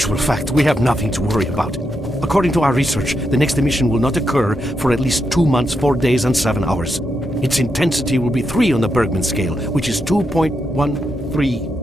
actual fact, we have nothing to worry about. According to our research, the next emission will not occur for at least 2 months, 4 days, and 7 hours. Its intensity will be 3 on the Bergman scale, which is 2.13.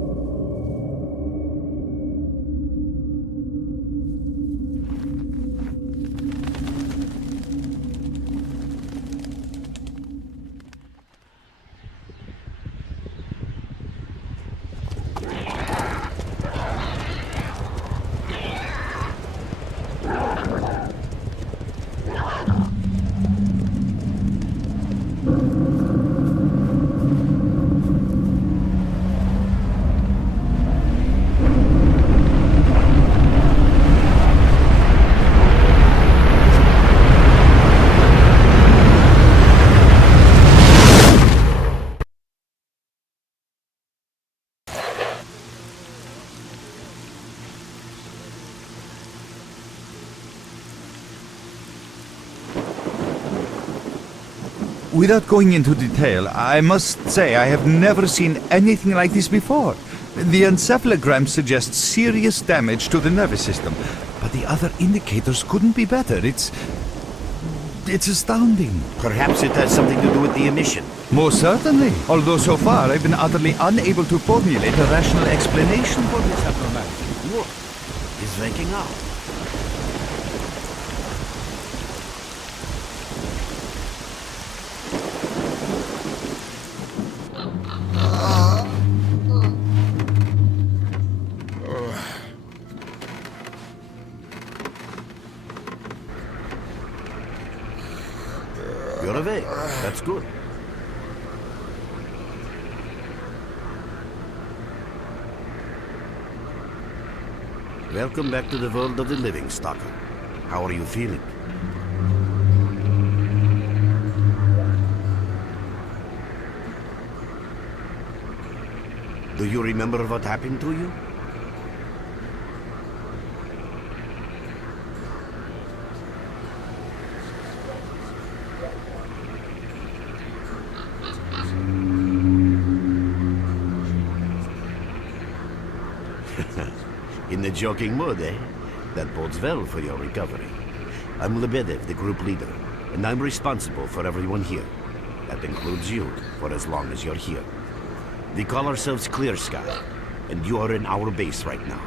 Without going into detail, I must say I have never seen anything like this before. The encephalogram suggests serious damage to the nervous system, but the other indicators couldn't be better. It's astounding. Perhaps it has something to do with the emission. Most certainly, although so far I've been utterly unable to formulate a rational explanation for this abnormality. Look, he's waking up. You're awake. That's good. Welcome back to the world of the living, Stalker. How are you feeling? Do you remember what happened to you? In the joking mood, eh? That bodes well for your recovery. I'm Lebedev, the group leader, and I'm responsible for everyone here. That includes you, for as long as you're here. We call ourselves S.T.A.L.K.E.R, and you are in our base right now.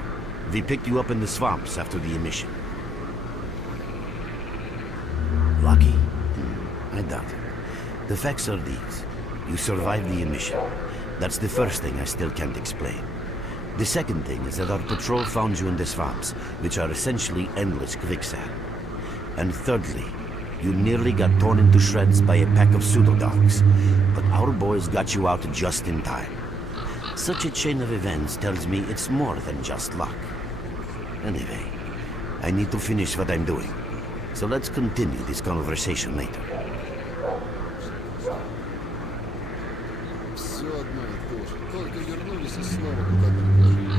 We picked you up in the swamps after the emission. Lucky? I doubt it. The facts are these. You survived the emission. That's the first thing I still can't explain. The second thing is that our patrol found you in the swamps, which are essentially endless quicksand. And thirdly, you nearly got torn into shreds by a pack of pseudo-dogs, but our boys got you out just in time. Such a chain of events tells me it's more than just luck. Anyway, I need to finish what I'm doing, so let's continue this conversation later. Все одно и то же. Только вернулись и снова куда-то вложили.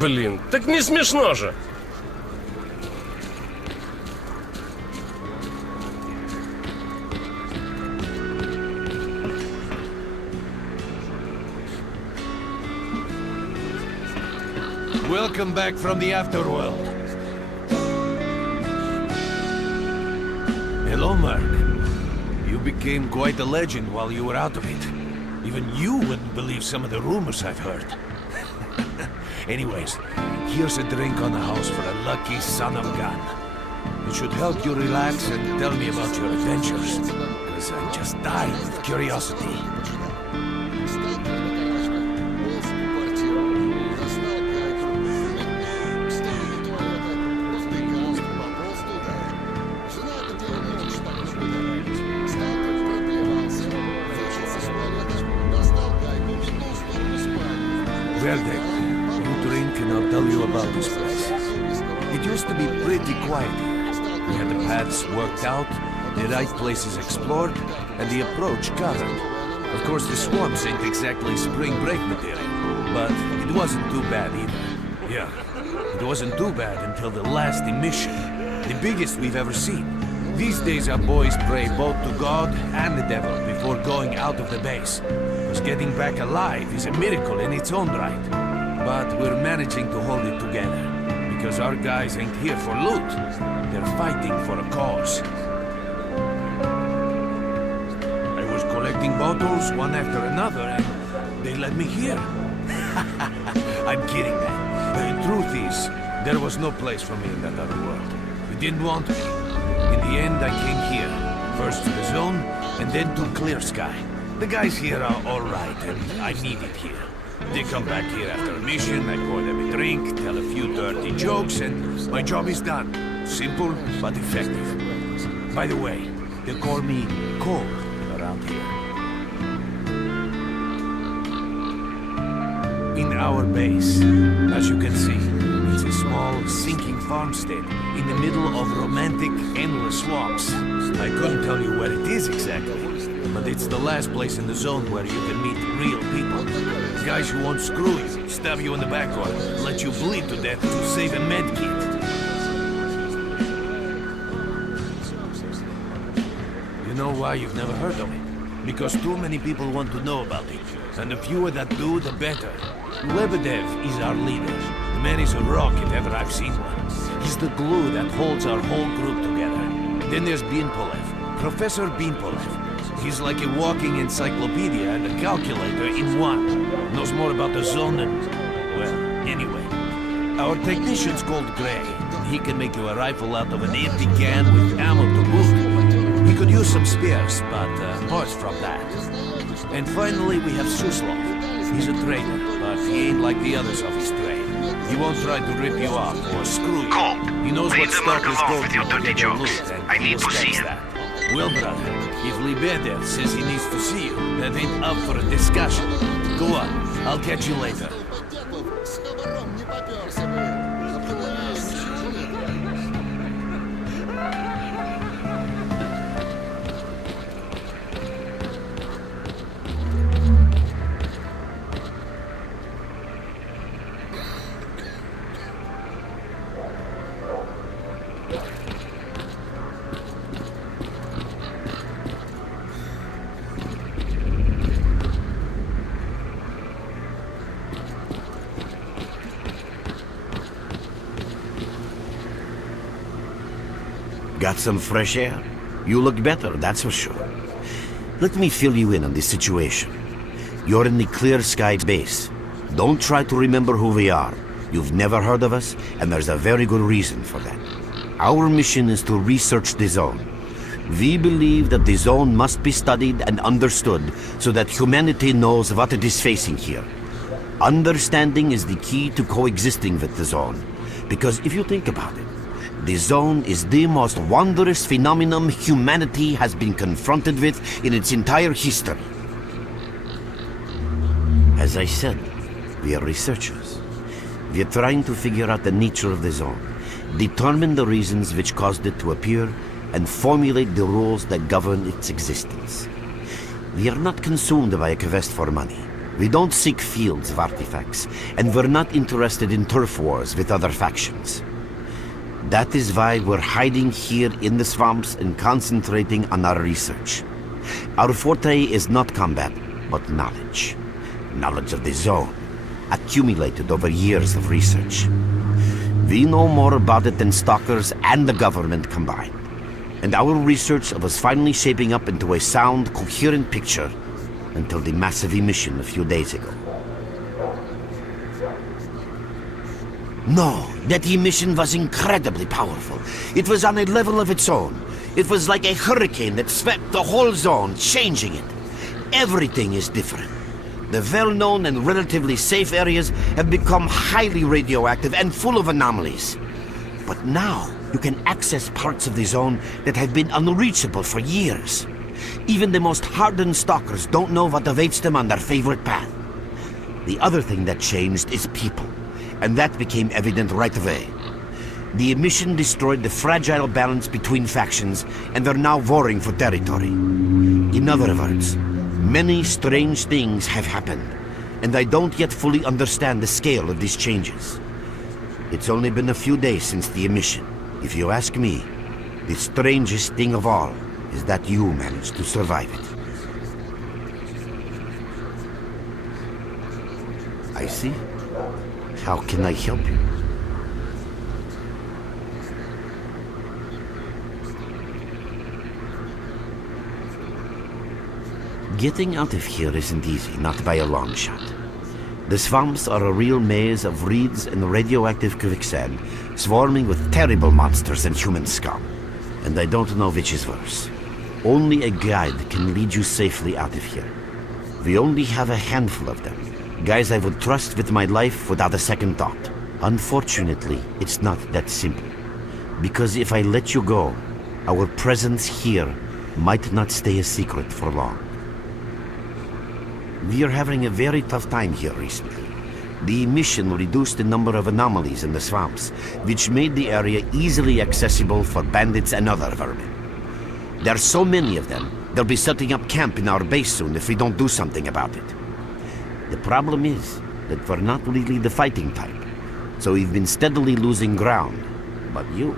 Блин, так не смешно же. Welcome back from the afterworld. Hello, Mark. You became quite a legend while you were out of it. Even you wouldn't believe some of the rumors I've heard. Anyways, here's a drink on the house for a lucky son of a gun. It should help you relax and tell me about your adventures, because I'm just dying with curiosity. Well then, you drink and I'll tell you about this place. It used to be pretty quiet here. We had the paths worked out, the right places explored, and the approach covered. Of course, the swamps ain't exactly spring break material, but it wasn't too bad either. Yeah, it wasn't too bad until the last emission, the biggest we've ever seen. These days our boys pray both to God and the devil before going out of the base. Because getting back alive is a miracle in its own right. But we're managing to hold it together. Because our guys ain't here for loot. They're fighting for a cause. I was collecting bottles one after another and they let me here. I'm kidding, man. The truth is, there was no place for me in that other world. You didn't want me. In the end, I came here. First to the zone, and then to Clear Sky. The guys here are alright, and I need it here. They come back here after a mission, I pour them a drink, tell a few dirty jokes, and my job is done. Simple, but effective. By the way, they call me Cole around here. In our base, as you can see, it's a small, sinking farmstead in the middle of romantic, endless swamps. I couldn't tell you where it is exactly, but it's the last place in the zone where you can meet real people. Guys who won't screw you, stab you in the back or let you bleed to death to save a med kit. You know why you've never heard of it? Because too many people want to know about it, and the fewer that do, the better. Lebedev is our leader. The man is a rock if ever I've seen one. He's the glue that holds our whole group together. Then there's Binpolev, Professor Binpolev. He's like a walking encyclopedia and a calculator in one. Knows more about the zone than... well, anyway. Our technician's called Gray. He can make you a rifle out of an empty can with ammo to boot. He could use some spares, but parts from that. And finally we have Suslov. He's a trader, but he ain't like the others of his trade. He won't try to rip you off or screw you. Cole, he knows leave what the stuff mark is alone going with your to dirty get your jokes. loot, and I need he to see respects him. that. Well, brother, if Lebedev says he needs to see you, that ain't up for a discussion. Go on, I'll catch you later. С хабаром не попёрся бы. Ничего нет. Got some fresh air? You look better, that's for sure. Let me fill you in on this situation. You're in the Clear Sky base. Don't try to remember who we are. You've never heard of us, and there's a very good reason for that. Our mission is to research the zone. We believe that the zone must be studied and understood so that humanity knows what it is facing here. Understanding is the key to coexisting with the zone. Because if you think about it, the zone is the most wondrous phenomenon humanity has been confronted with in its entire history. As I said, we are researchers. We are trying to figure out the nature of the zone, determine the reasons which caused it to appear, and formulate the rules that govern its existence. We are not consumed by a quest for money. We don't seek fields of artifacts, and we're not interested in turf wars with other factions. That is why we're hiding here in the swamps and concentrating on our research. Our forte is not combat, but knowledge. Knowledge of the zone. accumulated over years of research. We know more about it than stalkers and the government combined. And our research was finally shaping up into a sound, coherent picture until the massive emission a few days ago. No, that emission was incredibly powerful. It was on a level of its own. It was like a hurricane that swept the whole zone, changing it. Everything is different. The well-known and relatively safe areas have become highly radioactive and full of anomalies. But now, you can access parts of the zone that have been unreachable for years. Even the most hardened stalkers don't know what awaits them on their favorite path. The other thing that changed is people, and that became evident right away. The emission destroyed the fragile balance between factions, and they're now warring for territory. In other words, many strange things have happened, and I don't yet fully understand the scale of these changes. It's only been a few days since the emission. If you ask me, the strangest thing of all is that you managed to survive it. I see. How can I help you? Getting out of here isn't easy, not by a long shot. The swamps are a real maze of reeds and radioactive quicksand, swarming with terrible monsters and human scum. And I don't know which is worse. Only a guide can lead you safely out of here. We only have a handful of them. Guys I would trust with my life without a second thought. Unfortunately, it's not that simple. Because if I let you go, our presence here might not stay a secret for long. We are having a very tough time here recently. The emission reduced the number of anomalies in the swamps, which made the area easily accessible for bandits and other vermin. There are so many of them, they'll be setting up camp in our base soon if we don't do something about it. The problem is that we're not really the fighting type, so we've been steadily losing ground. But you,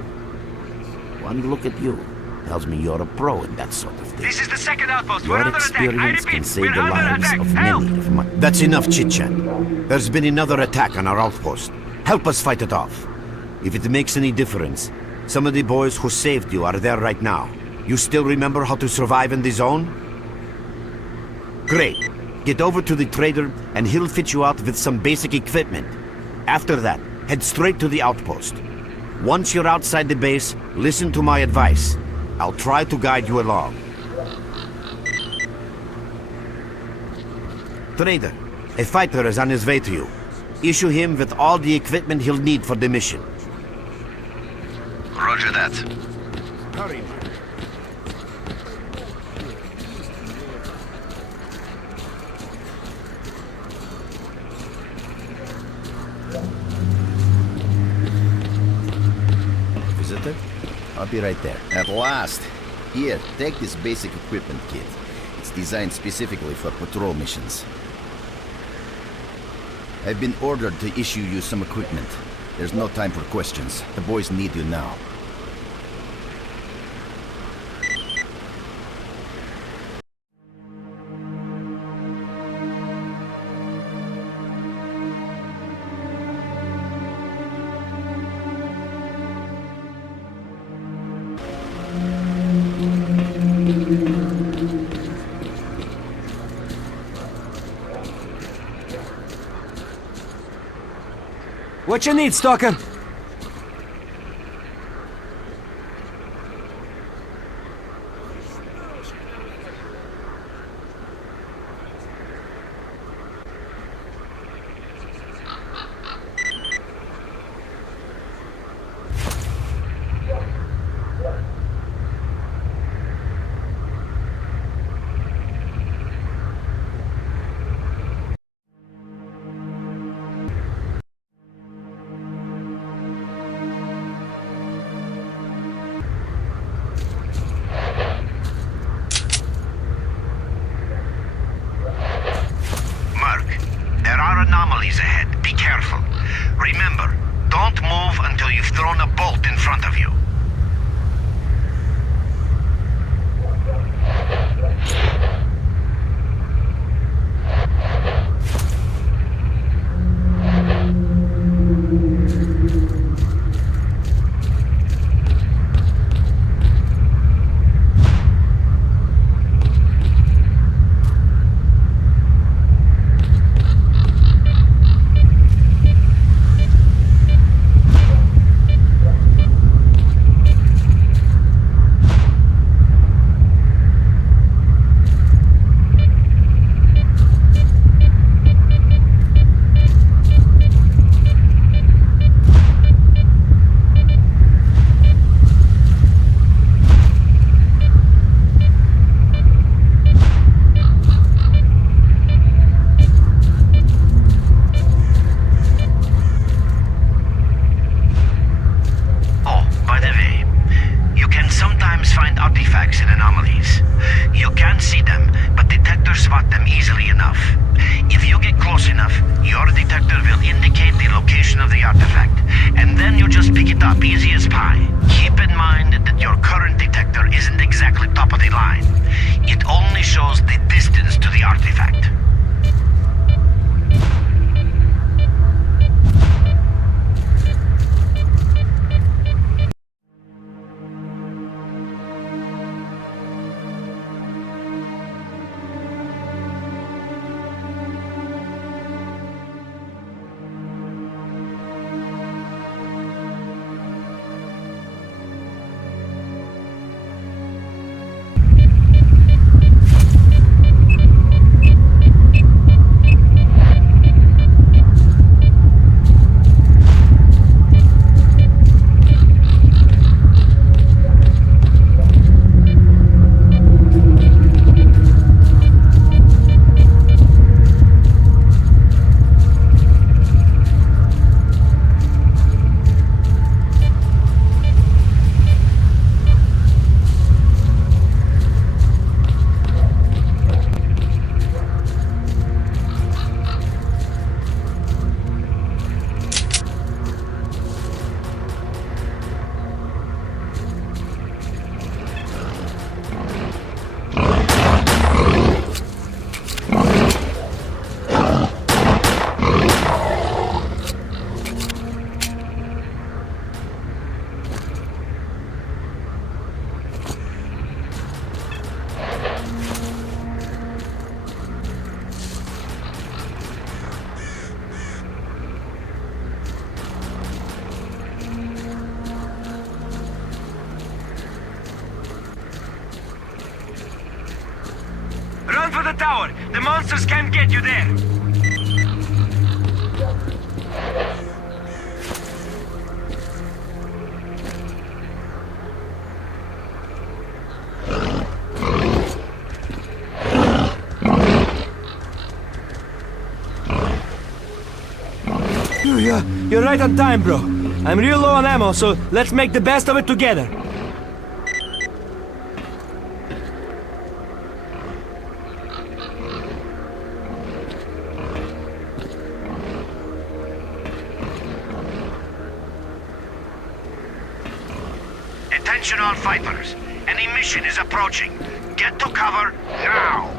one look at you, tells me you're a pro in that sort of thing. This is the second outpost. Your We're under attack. I experience repeat, can save we're the under lives attack. of Help! many of my... That's enough chit-chat. There's been another attack on our outpost. Help us fight it off. If it makes any difference, some of the boys who saved you are there right now. You still remember how to survive in the zone? Great. Get over to the trader and he'll fit you out with some basic equipment. After that, head straight to the outpost. Once you're outside the base, listen to my advice. I'll try to guide you along. Trader, a fighter is on his way to you. Issue him with all the equipment he'll need for the mission. Roger that. Hurry. Visitor? I'll be right there. At last! Here, take this basic equipment kit. It's designed specifically for patrol missions. I've been ordered to issue you some equipment. There's no time for questions. The boys need you now. What you need, Stalker? Anomalies ahead. Be careful. Remember, don't move until you've thrown a bolt in front of you. up easy as pie. Keep in mind that your current detector isn't exactly top of the line. It only shows the distance to the artifact. Run for the tower! The monsters can't get you there! Yeah, you're right on time, bro. I'm real low on ammo, so let's make the best of it together. Attention all fighters. An emission is approaching. Get to cover now.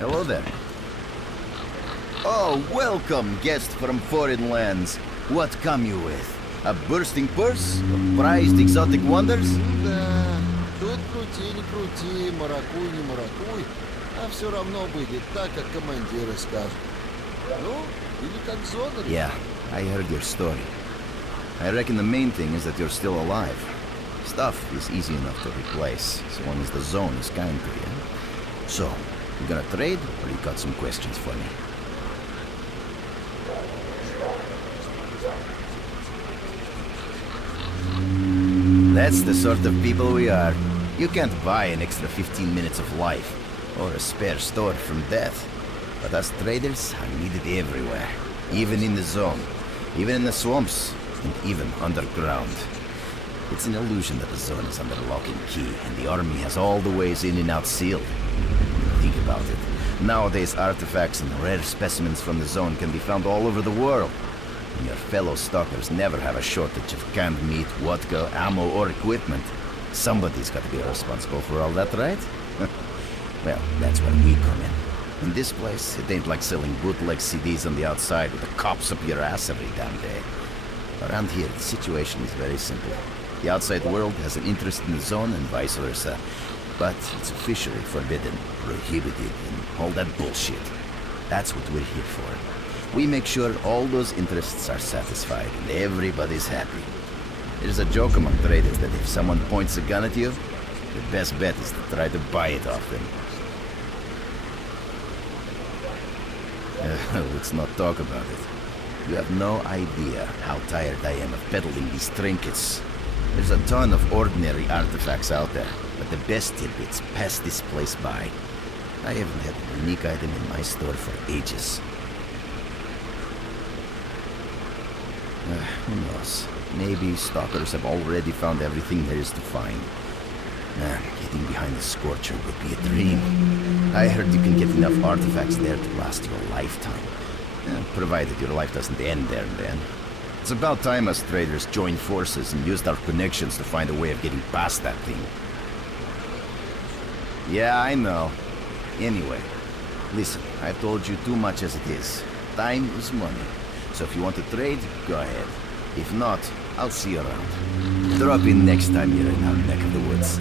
Hello there. Oh, welcome, guest from foreign lands. What come you with? A bursting purse? Prized exotic wonders? Да, тут крути, не крути, маракуй, не маракуй, а все равно будет так, как командиры скажут. Ну, или как зона. Yeah, I heard your story. I reckon the main thing is that you're still alive. Stuff is easy enough to replace, as long as the zone is kind to you. So, you gonna trade, or you got some questions for me? That's the sort of people we are. You can't buy an extra 15 minutes of life, or a spare store from death. But us traders are needed everywhere, even in the zone, even in the swamps, and even underground. It's an illusion that the zone is under lock and key, and the army has all the ways in and out sealed. Think about it. Nowadays, artifacts and rare specimens from the zone can be found all over the world. And your fellow stalkers never have a shortage of canned meat, vodka, ammo, or equipment. Somebody's got to be responsible for all that, right? Well, that's where we come in. In this place, it ain't like selling bootleg CDs on the outside with the cops up your ass every damn day. Around here, the situation is very simple. The outside world has an interest in the zone and vice versa. But it's officially forbidden, prohibited, and all that bullshit. That's what we're here for. We make sure all those interests are satisfied and everybody's happy. There's a joke among traders that if someone points a gun at you, the best bet is to try to buy it off them. Let's not talk about it. You have no idea how tired I am of peddling these trinkets. There's a ton of ordinary artifacts out there, but the best tidbits pass this place by. I haven't had a unique item in my store for ages. Who knows? Maybe stalkers have already found everything there is to find. Getting behind the Scorcher would be a dream. I heard you can get enough artifacts there to last you a lifetime. Provided your life doesn't end there and then. It's about time us traders joined forces and used our connections to find a way of getting past that thing. Yeah, I know. Anyway, listen, I've told you too much as it is. Time is money. So if you want to trade, go ahead. If not, I'll see you around. Drop in next time you're in our neck of the woods.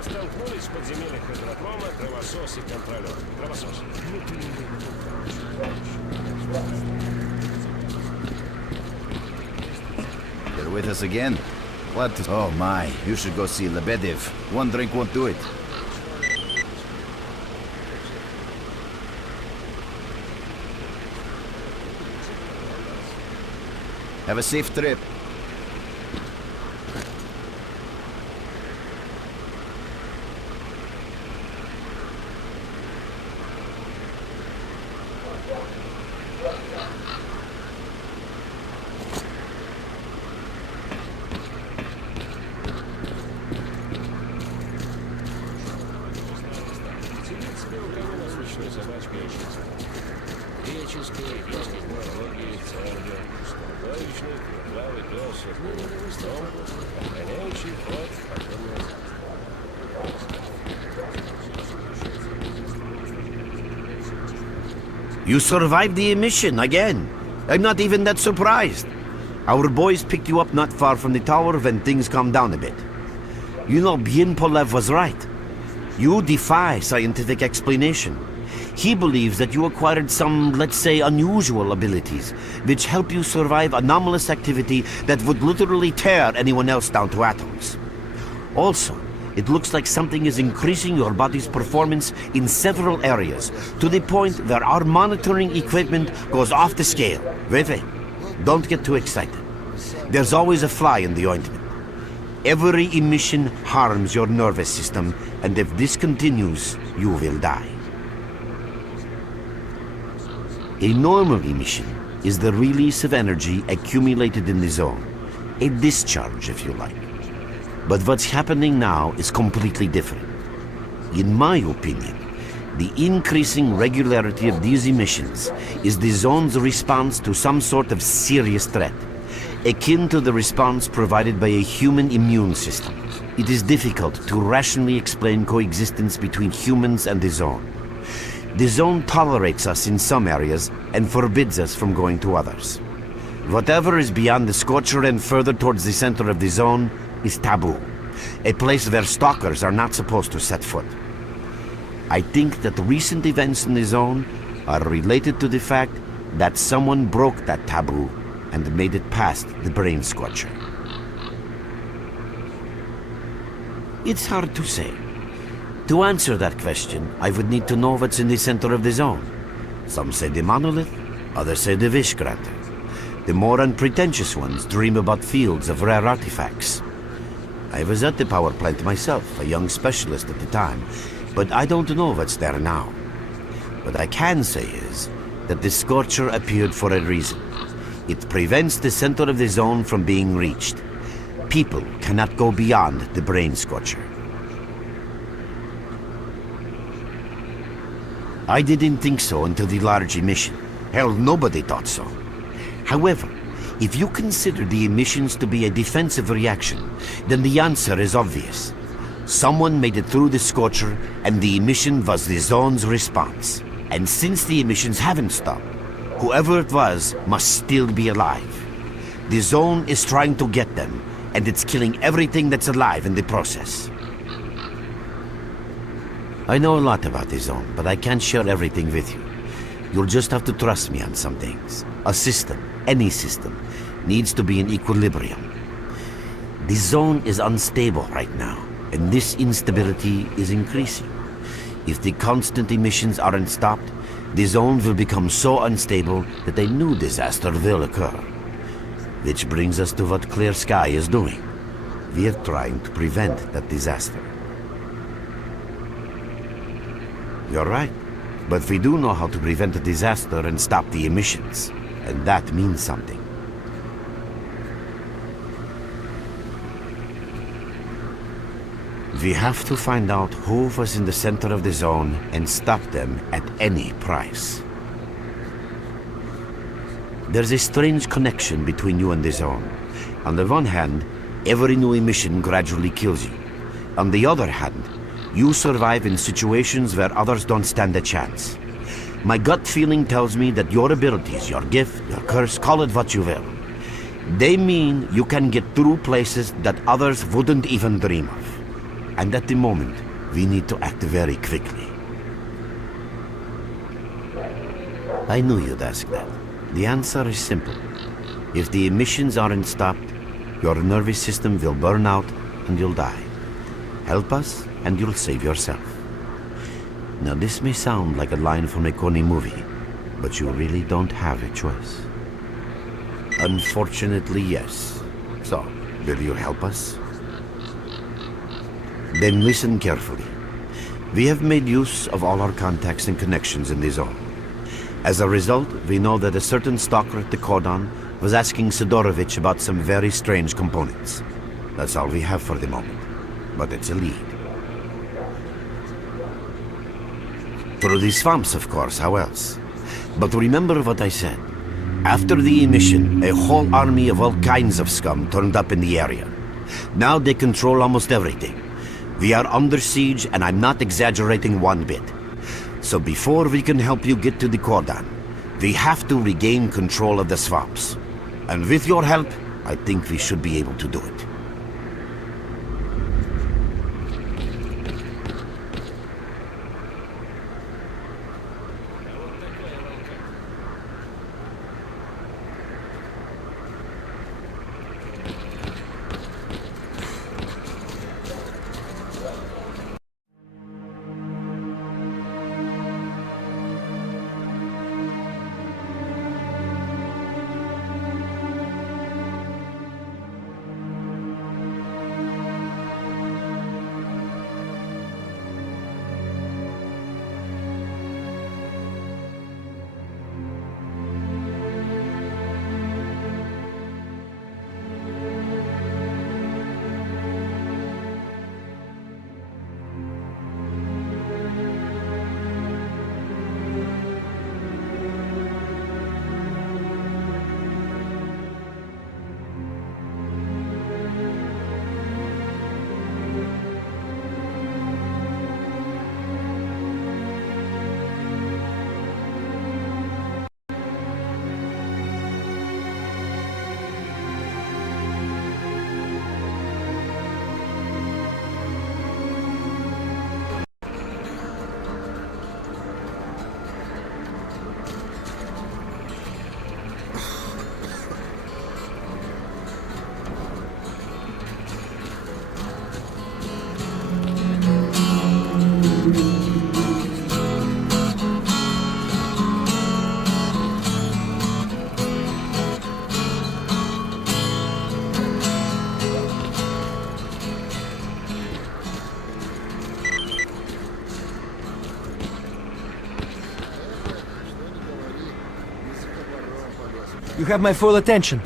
Столкнулись в подземельях аэродрома кровосос и контролер. Кровосос. You're with us again? What? Oh my, you should go see Lebedev. One drink won't do it. Have a safe trip. Греческие, технологии, церковь, добавочные, приправы, You survived the emission again. I'm not even that surprised. Our boys picked you up not far from the tower when things calmed down a bit. You know, Bienpolev was right. You defy scientific explanation. He believes that you acquired some, let's say, unusual abilities, which help you survive anomalous activity that would literally tear anyone else down to atoms. Also, it looks like something is increasing your body's performance in several areas, to the point where our monitoring equipment goes off the scale. Wait. Don't get too excited. There's always a fly in the ointment. Every emission harms your nervous system, and if this continues, you will die. A normal emission is the release of energy accumulated in the zone. A discharge, if you like. But what's happening now is completely different. In my opinion, the increasing regularity of these emissions is the zone's response to some sort of serious threat, akin to the response provided by a human immune system. It is difficult to rationally explain coexistence between humans and the zone. The zone tolerates us in some areas and forbids us from going to others. Whatever is beyond the scorcher and further towards the center of the zone is taboo, a place where stalkers are not supposed to set foot. I think that recent events in the zone are related to the fact that someone broke that taboo and made it past the brain scorcher. It's hard to say. To answer that question, I would need to know what's in the center of the zone. Some say the monolith, others say the wish granter. The more unpretentious ones dream about fields of rare artifacts. I was at the power plant myself, a young specialist at the time, but I don't know what's there now. What I can say is that the scorcher appeared for a reason. It prevents the center of the zone from being reached. People cannot go beyond the brain scorcher. I didn't think so until the large emission. Hell, nobody thought so. However, if you consider the emissions to be a defensive reaction, then the answer is obvious. Someone made it through the scorcher, and the emission was the zone's response. And since the emissions haven't stopped, whoever it was must still be alive. The zone is trying to get them, and it's killing everything that's alive in the process. I know a lot about the zone, but I can't share everything with you. You'll just have to trust me on some things. A system, any system, needs to be in equilibrium. The zone is unstable right now, and this instability is increasing. If the constant emissions aren't stopped, the zone will become so unstable that a new disaster will occur. Which brings us to what Clear Sky is doing. We're trying to prevent that disaster. You're right, but we do know how to prevent a disaster and stop the emissions, and that means something. We have to find out who was in the center of the zone and stop them at any price. There's a strange connection between you and the zone. On the one hand, every new emission gradually kills you. On the other hand, you survive in situations where others don't stand a chance. My gut feeling tells me that your abilities, your gift, your curse, call it what you will, they mean you can get through places that others wouldn't even dream of. And at the moment, we need to act very quickly. I knew you'd ask that. The answer is simple. If the emissions aren't stopped, your nervous system will burn out and you'll die. Help us and you'll save yourself. Now this may sound like a line from a corny movie, but you really don't have a choice. Unfortunately, yes. So, will you help us? Then listen carefully. We have made use of all our contacts and connections in the zone. As a result, we know that a certain stalker at the cordon was asking Sidorovich about some very strange components. That's all we have for the moment, but it's a lead. Through the swamps, of course, how else? But remember what I said. After the emission, a whole army of all kinds of scum turned up in the area. Now they control almost everything. We are under siege, and I'm not exaggerating one bit. So before we can help you get to the cordon, We have to regain control of the swamps. And with your help, I think we should be able to do it. You have my full attention.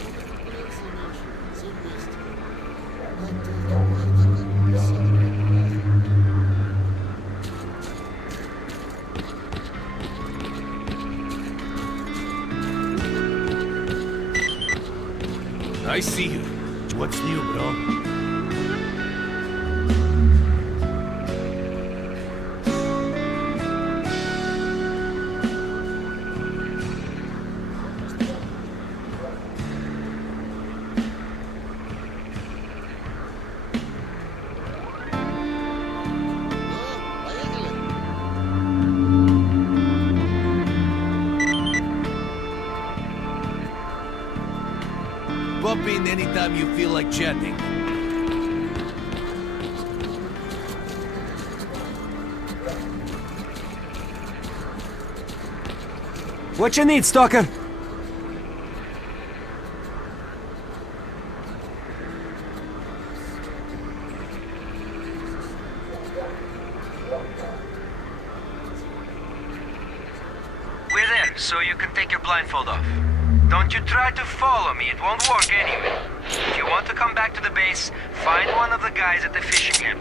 I see you. What's new, bro? Bump in anytime you feel like chatting. What you need, S.T.A.L.K.E.R? We're there, so you can take your blindfold off. Don't you try to follow me, it won't work anyway. If you want to come back to the base, find one of the guys at the fishing camp.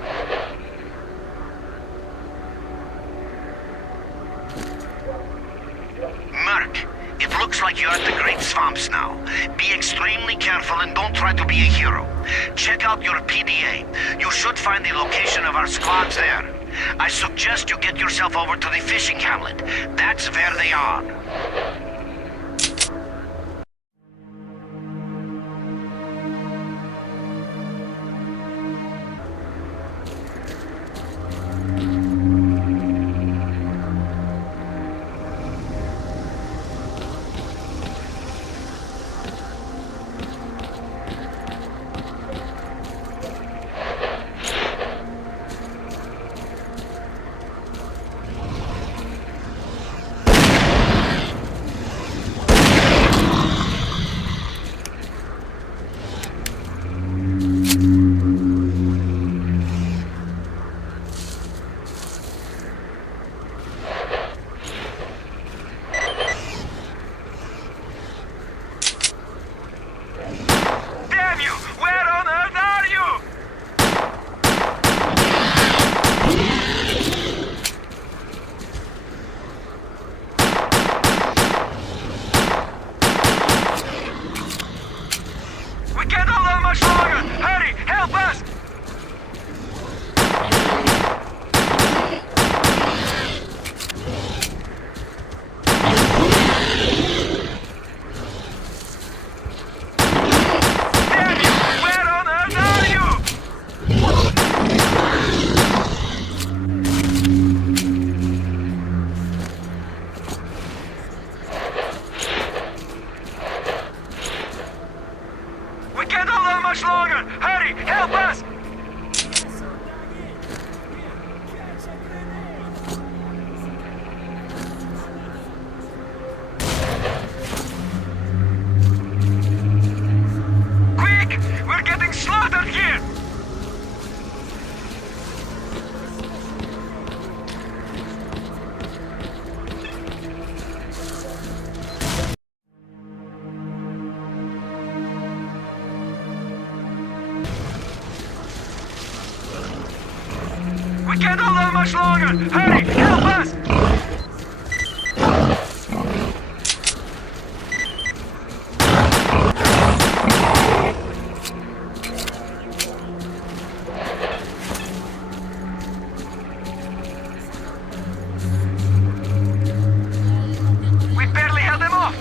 Merc, it looks like you're at the Great Swamps now. Be extremely careful and don't try to be a hero. Check out your PDA. You should find the location of our squads there. I suggest you get yourself over to the fishing hamlet. That's where they are. We can't hold on much longer! Hurry! Help us! We barely held them off!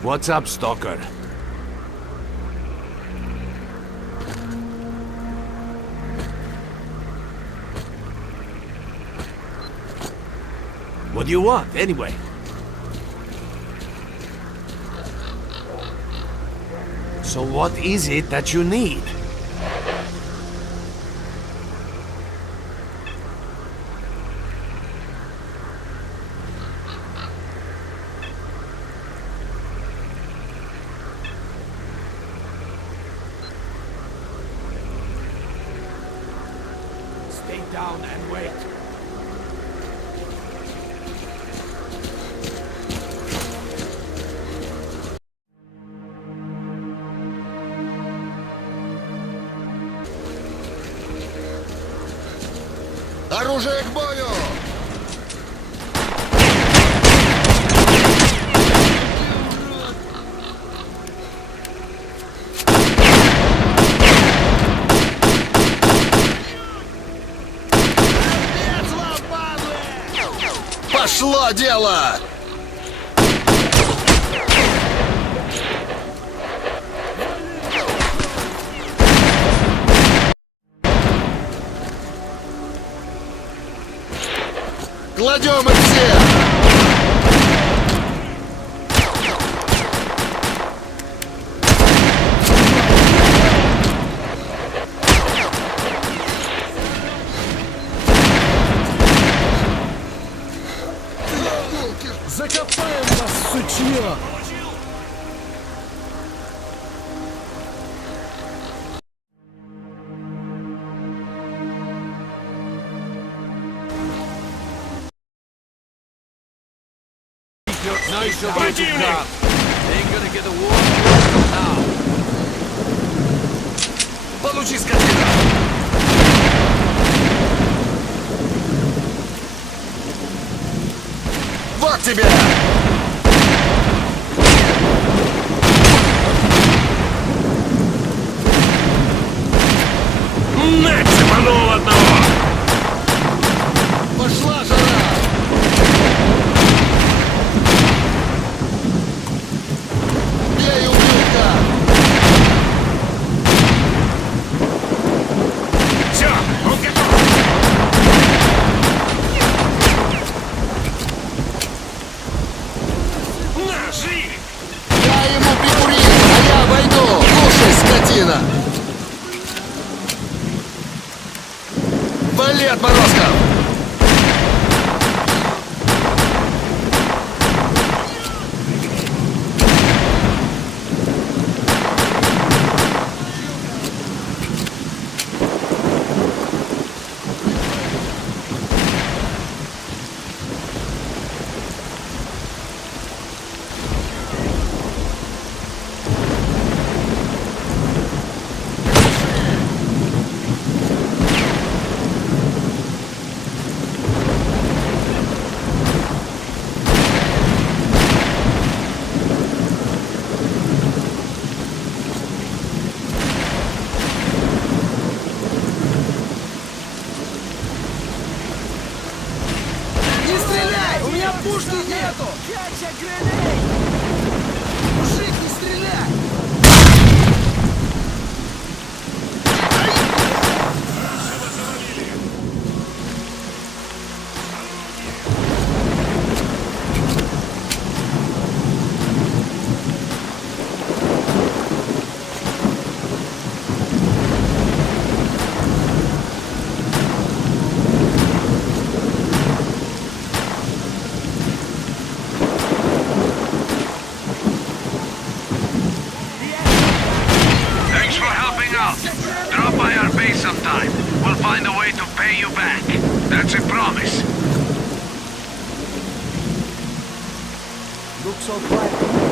What's up, Stalker? What do you want, anyway? So what is it that you need? Stay down and wait. Оружие к бою! Пошло дело! Кладем их всех! Закопаем вас, сучье! Nice of you to Противник! come. They ain't gonna get the war now. Получи, скотина! Вот тебе! На, цепанул одного! Пошла жара! Бей, ублюдка! Все, он готов! На, живи! Дай ему прикурить, а я обойду! Слушай, скотина! Вали, отморозков! Не стреляй! У меня пушки нету! Мужик, не стреляй! our base sometime, we'll find a way to pay you back. That's a promise. Looks so quiet.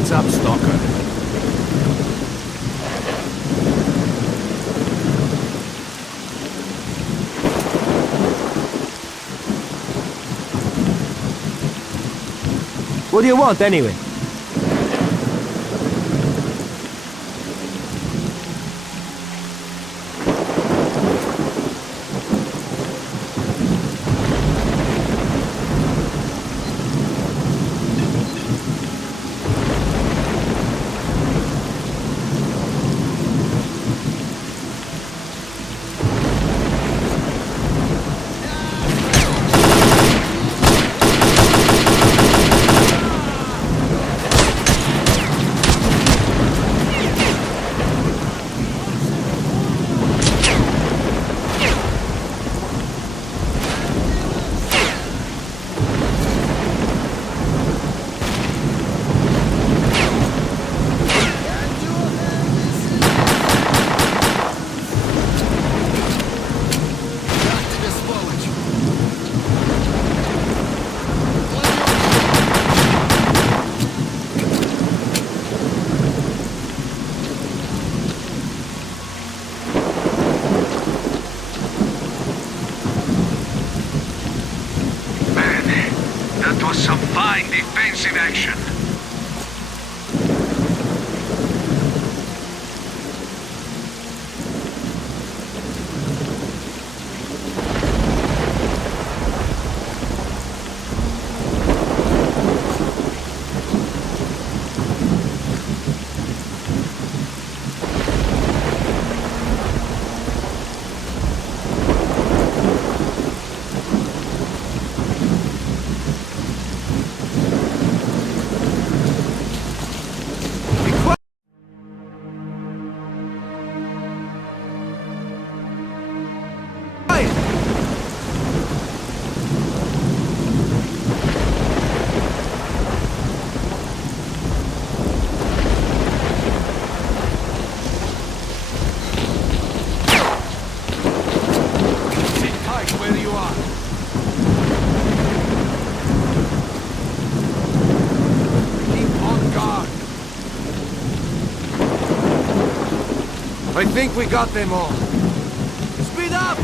What's up, Stalker? What do you want, anyway? I think we got them all. Speed up!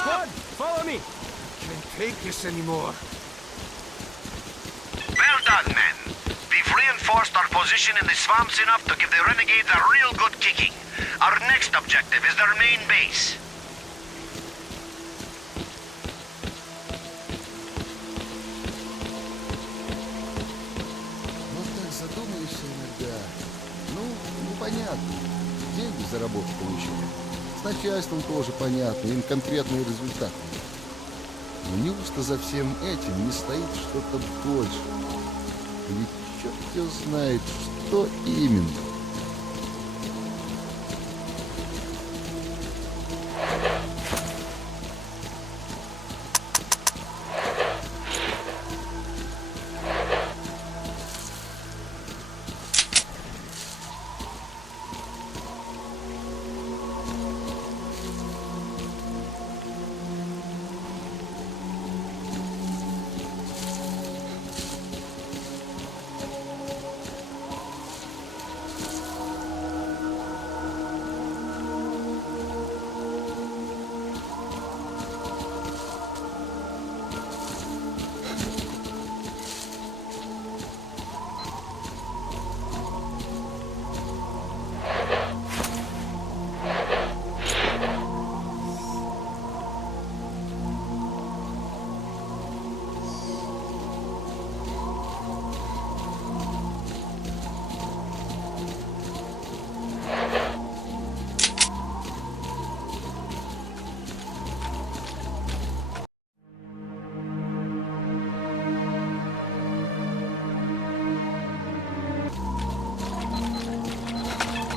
Squad, follow me! Can't take this anymore. Well done, men. We've reinforced our position in the swamps enough to give the renegades a real good kicking. Our next objective is their main base. Вот так задумаешься иногда. Ну, понятно. Деньги за работу получили. С начальством тоже понятно, им конкретный результат. Но неужто за всем этим не стоит что-то больше? Ведь черт его знает, что именно.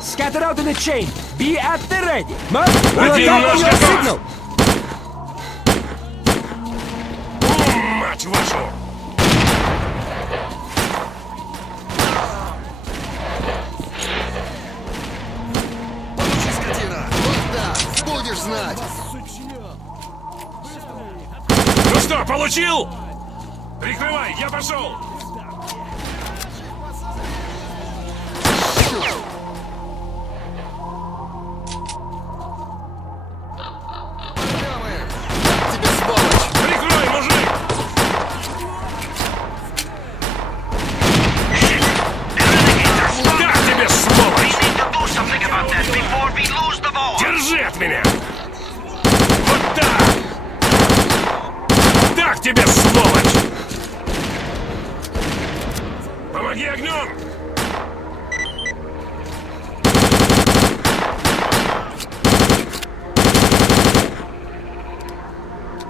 Scatter out in a chain. Be at the ready. Mark, we'll attack on your signal. Мать вашу! Получи, скотина! Вот так! Будешь знать! Ну что, получил? Прикрывай, я пошел! Тебе сволочь! Прикрой, мужик! The Помоги огнем!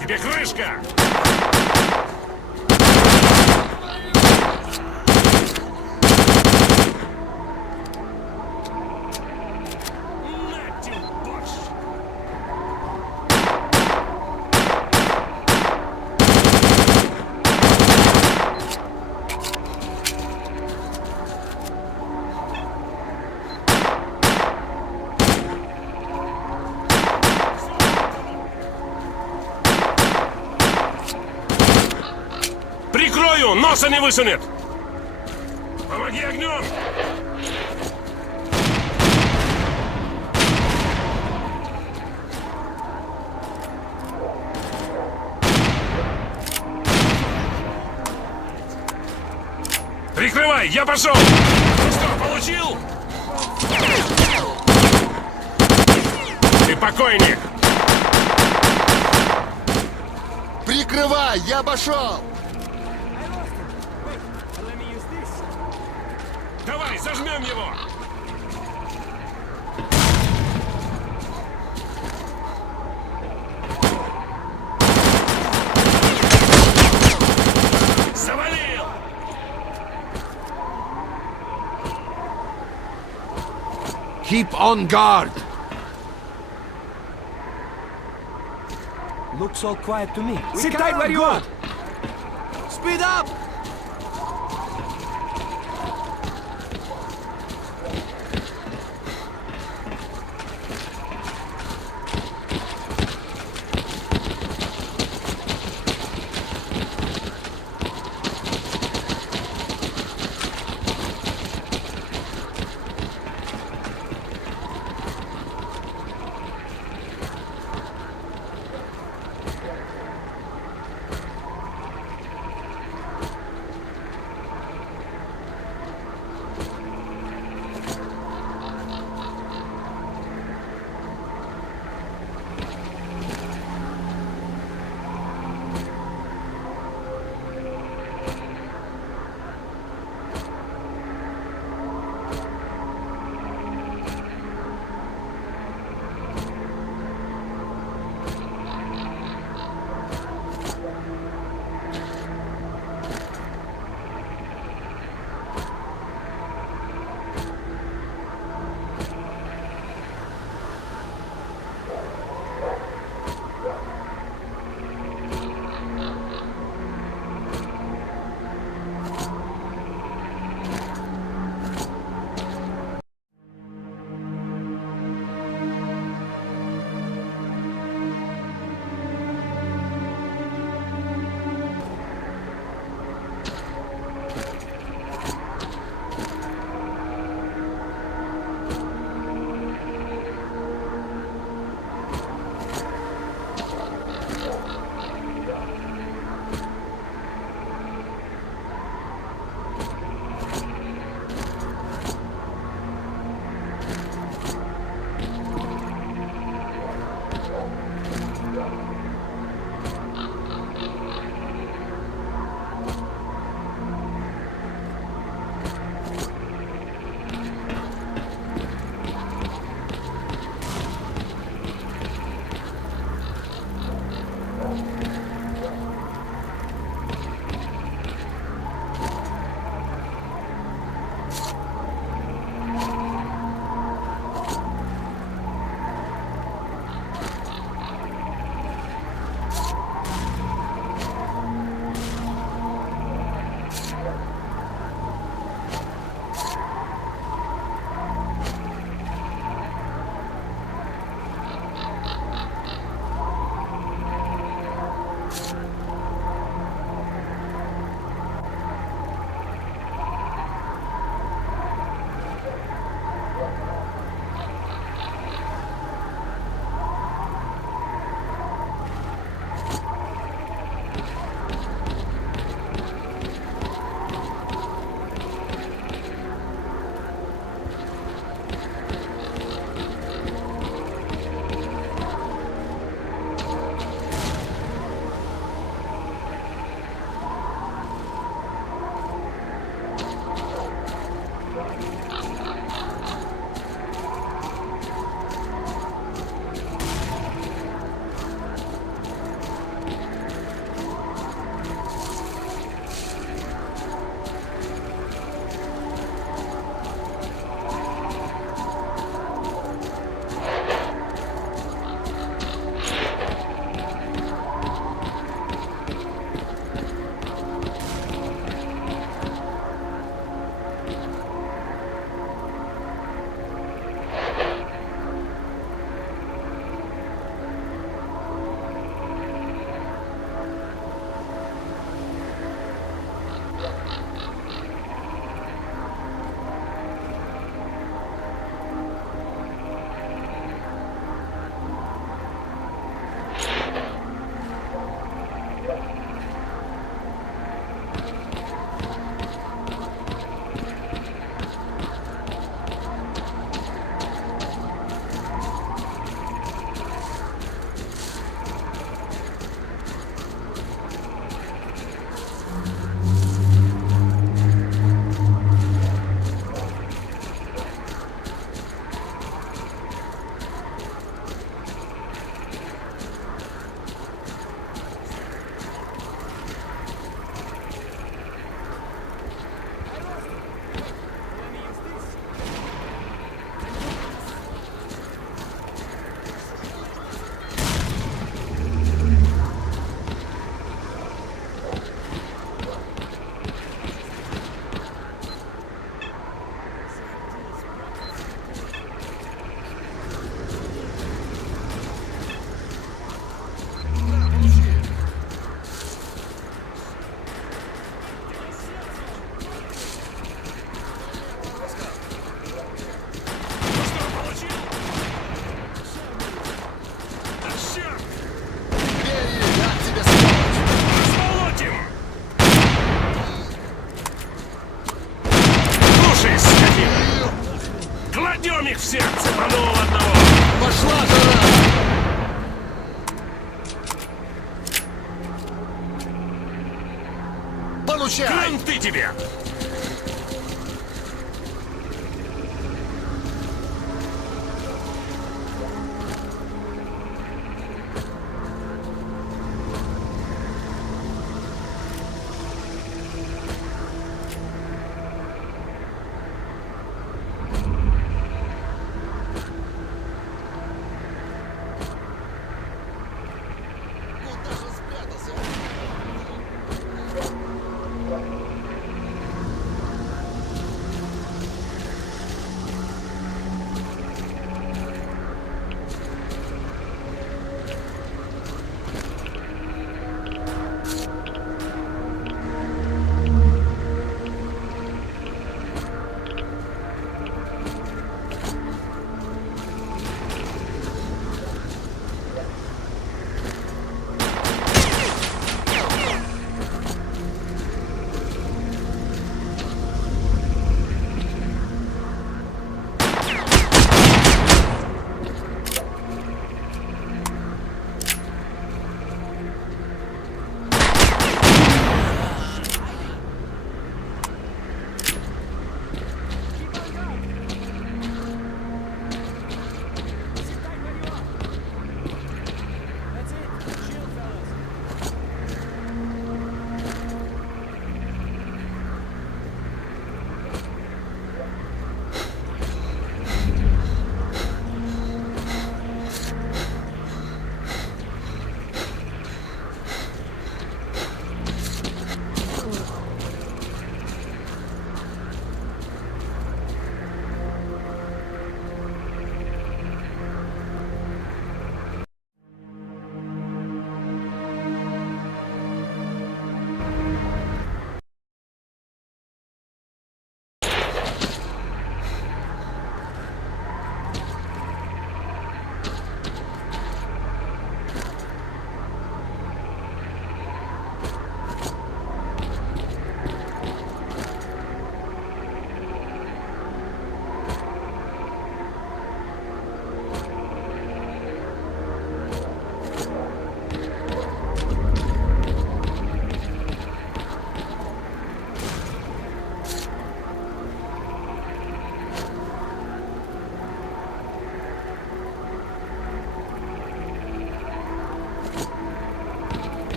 Тебе крышка! На тебе, борщ! Прикрою! Носа не высунет! Помоги огнем! Прикрывай! Я пошел! Ну что, получил? Ты покойник! Прикрывай, я обошел! Давай, зажмем его! Завалил! Keep on guard! Looks all quiet to me. Sit tight where you are! Speed up! Кранты тебе! Куда же спрятался?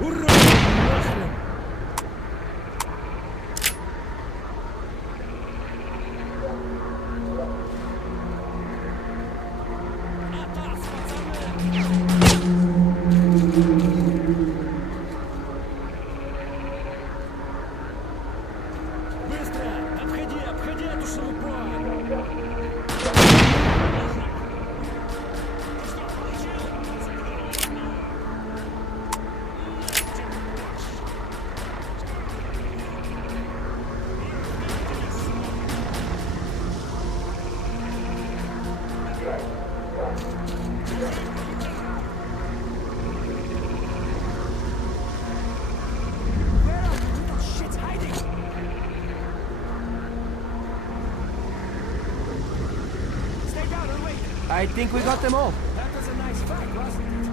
Ура! Нахрен! Быстро! Обходи эту шелупонь! I think we got them all. That was a nice fight, wasn't it?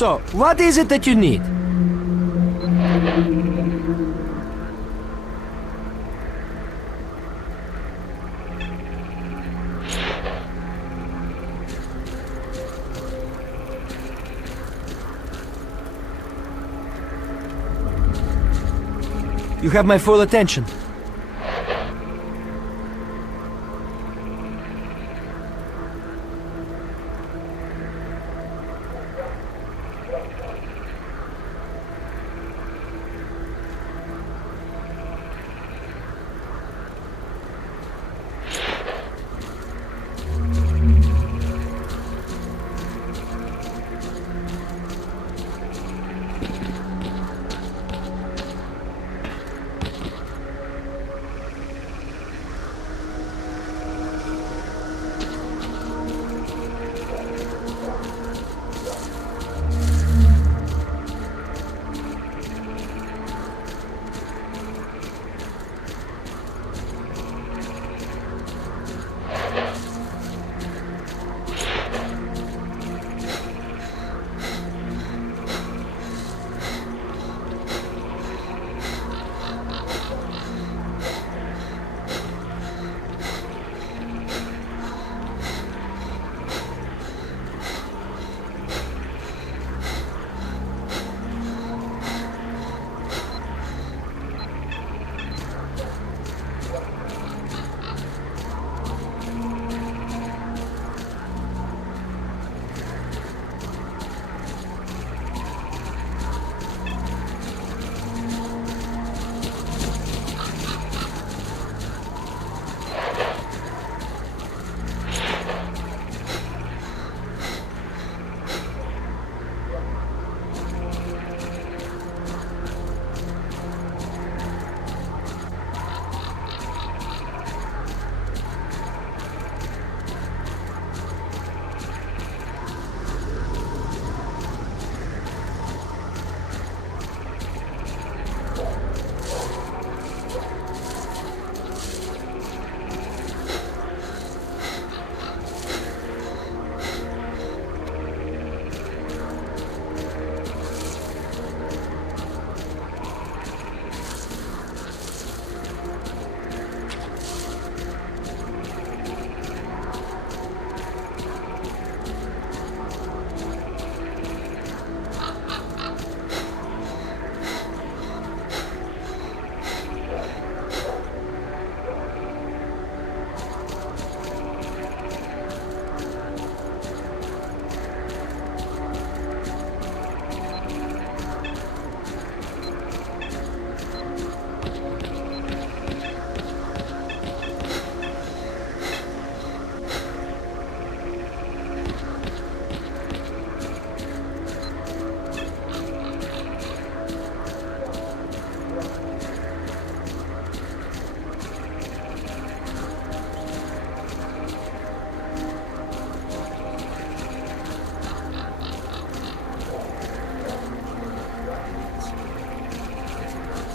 So, what is it that you need? You have my full attention.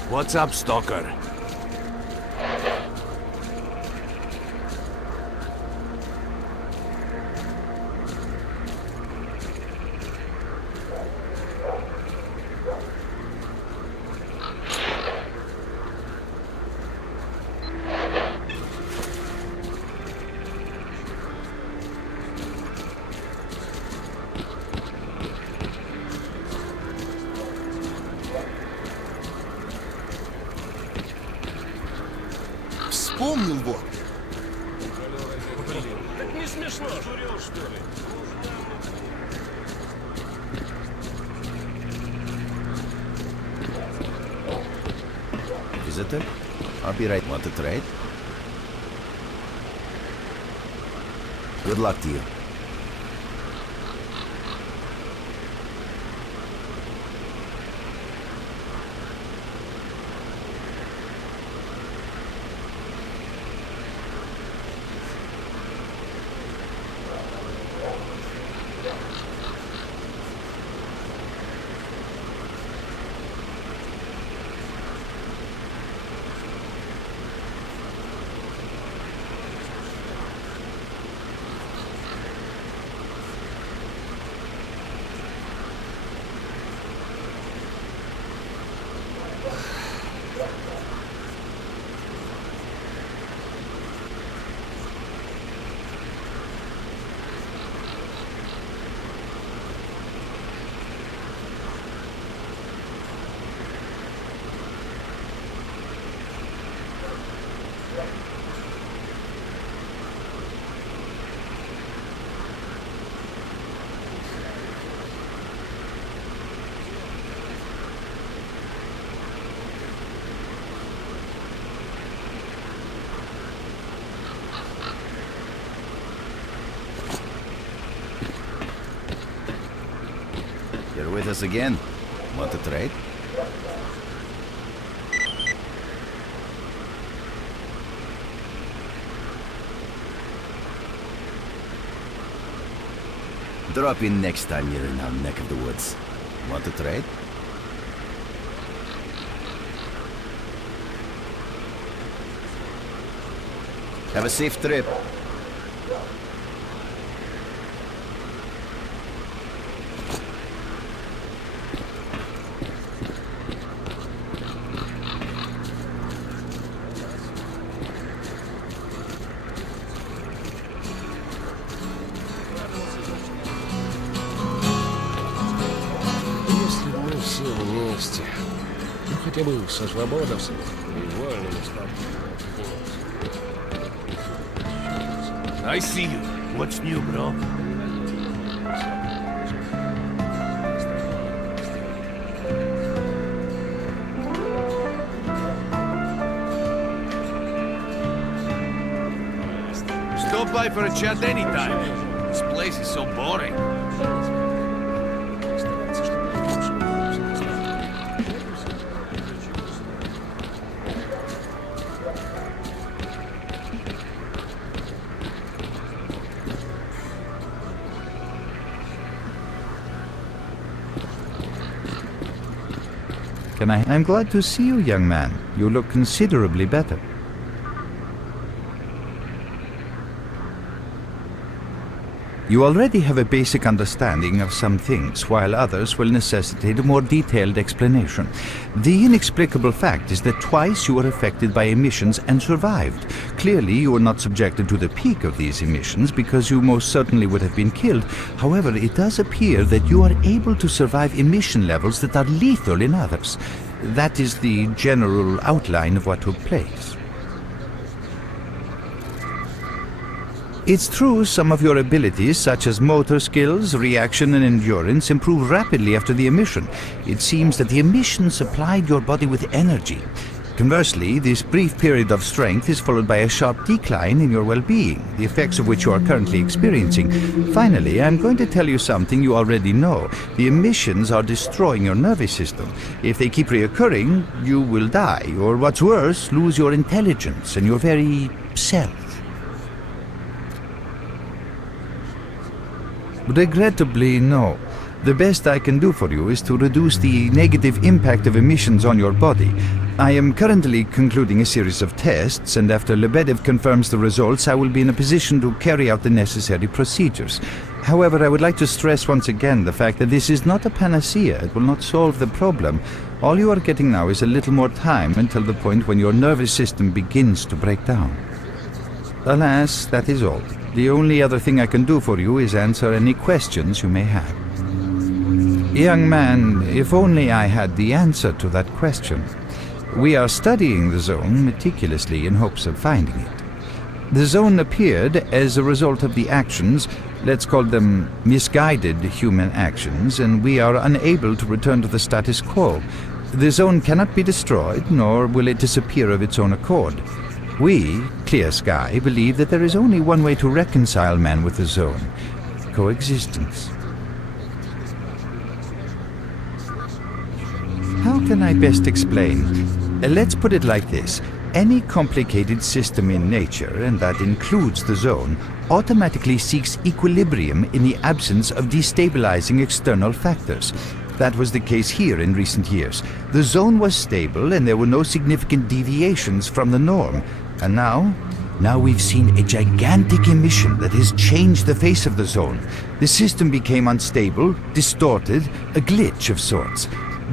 What's up, Stalker? Вспомнил вот. Так не смешно, журил, что ли? Visitor? I'll be right. Want to trade? Good luck to you. You're with us again. Want to trade? Drop in next time you're in our neck of the woods. Want to trade? Have a safe trip. Если бы мы все вместе, ну хотя бы со свободовцами и вольными стали. I see you. What's new, bro? Stop by for a chat anytime. This place is so boring. I'm glad to see you, young man. You look considerably better. You already have a basic understanding of some things, while others will necessitate a more detailed explanation. The inexplicable fact is that twice you were affected by emissions and survived. Clearly, you were not subjected to the peak of these emissions because you most certainly would have been killed. However, it does appear that you are able to survive emission levels that are lethal in others. That is the general outline of what took place. It's true some of your abilities, such as motor skills, reaction and endurance, improve rapidly after the emission. It seems that the emission supplied your body with energy. Conversely, this brief period of strength is followed by a sharp decline in your well-being, the effects of which you are currently experiencing. Finally, I'm going to tell you something you already know. The emissions are destroying your nervous system. If they keep reoccurring, you will die, or what's worse, lose your intelligence and your very self. Regrettably, no. The best I can do for you is to reduce the negative impact of emissions on your body. I am currently concluding a series of tests, and after Lebedev confirms the results, I will be in a position to carry out the necessary procedures. However, I would like to stress once again the fact that this is not a panacea. It will not solve the problem. All you are getting now is a little more time until the point when your nervous system begins to break down. Alas, that is all. The only other thing I can do for you is answer any questions you may have. Young man, if only I had the answer to that question. We are studying the zone meticulously in hopes of finding it. The zone appeared as a result of the actions, let's call them misguided human actions, and we are unable to return to the status quo. The zone cannot be destroyed, nor will it disappear of its own accord. We, Clear Sky, believe that there is only one way to reconcile man with the zone: coexistence. How can I best explain? Let's put it like this. Any complicated system in nature, and that includes the zone, automatically seeks equilibrium in the absence of destabilizing external factors. That was the case here in recent years. The zone was stable and there were no significant deviations from the norm. And now we've seen a gigantic emission that has changed the face of the zone. The system became unstable, distorted, a glitch of sorts.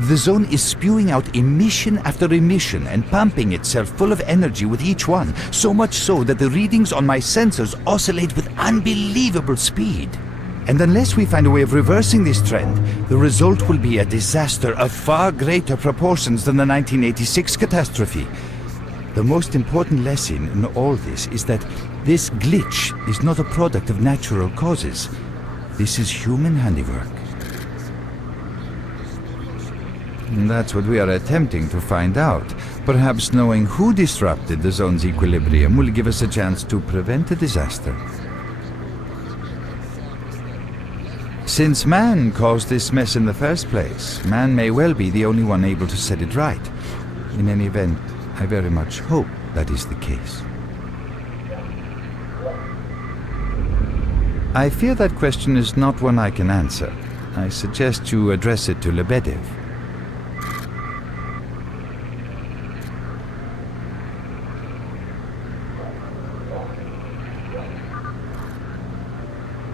The zone is spewing out emission after emission and pumping itself full of energy with each one, so much so that the readings on my sensors oscillate with unbelievable speed. And unless we find a way of reversing this trend, the result will be a disaster of far greater proportions than the 1986 catastrophe. The most important lesson in all this is that this glitch is not a product of natural causes. This is human handiwork. And that's what we are attempting to find out. Perhaps knowing who disrupted the zone's equilibrium will give us a chance to prevent a disaster. Since man caused this mess in the first place, man may well be the only one able to set it right. In any event, I very much hope that is the case. I fear that question is not one I can answer. I suggest you address it to Lebedev.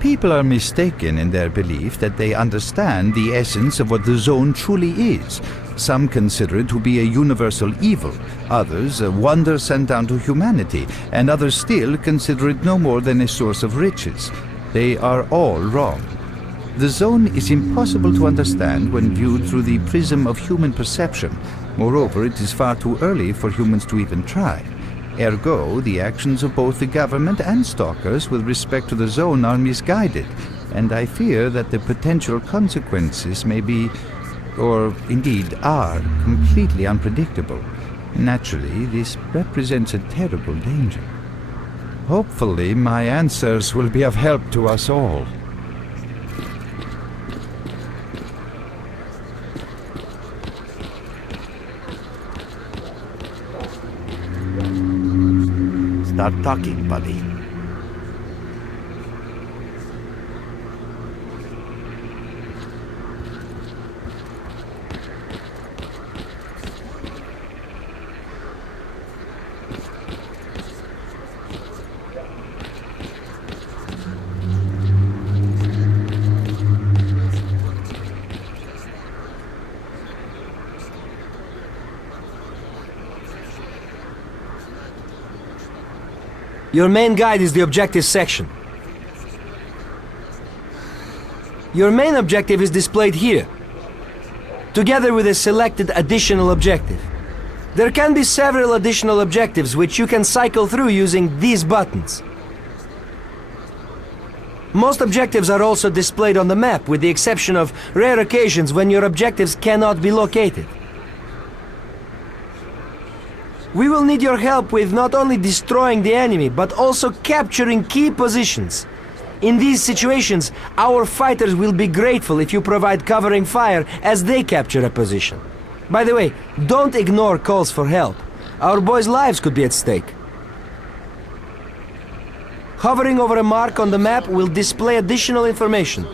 People are mistaken in their belief that they understand the essence of what the zone truly is. Some consider it to be a universal evil, others a wonder sent down to humanity, and others still consider it no more than a source of riches. They are all wrong. The zone is impossible to understand when viewed through the prism of human perception. Moreover, it is far too early for humans to even try. Ergo, the actions of both the government and stalkers with respect to the zone are misguided, and I fear that the potential consequences may be, or indeed are, completely unpredictable. Naturally, this represents a terrible danger. Hopefully, my answers will be of help to us all. Start talking, buddy. Your main guide is the objective section. Your main objective is displayed here, together with a selected additional objective. There can be several additional objectives which you can cycle through using these buttons. Most objectives are also displayed on the map, with the exception of rare occasions when your objectives cannot be located. We will need your help with not only destroying the enemy, but also capturing key positions. In these situations, our fighters will be grateful if you provide covering fire as they capture a position. By the way, don't ignore calls for help. Our boys' lives could be at stake. Hovering over a mark on the map will display additional information.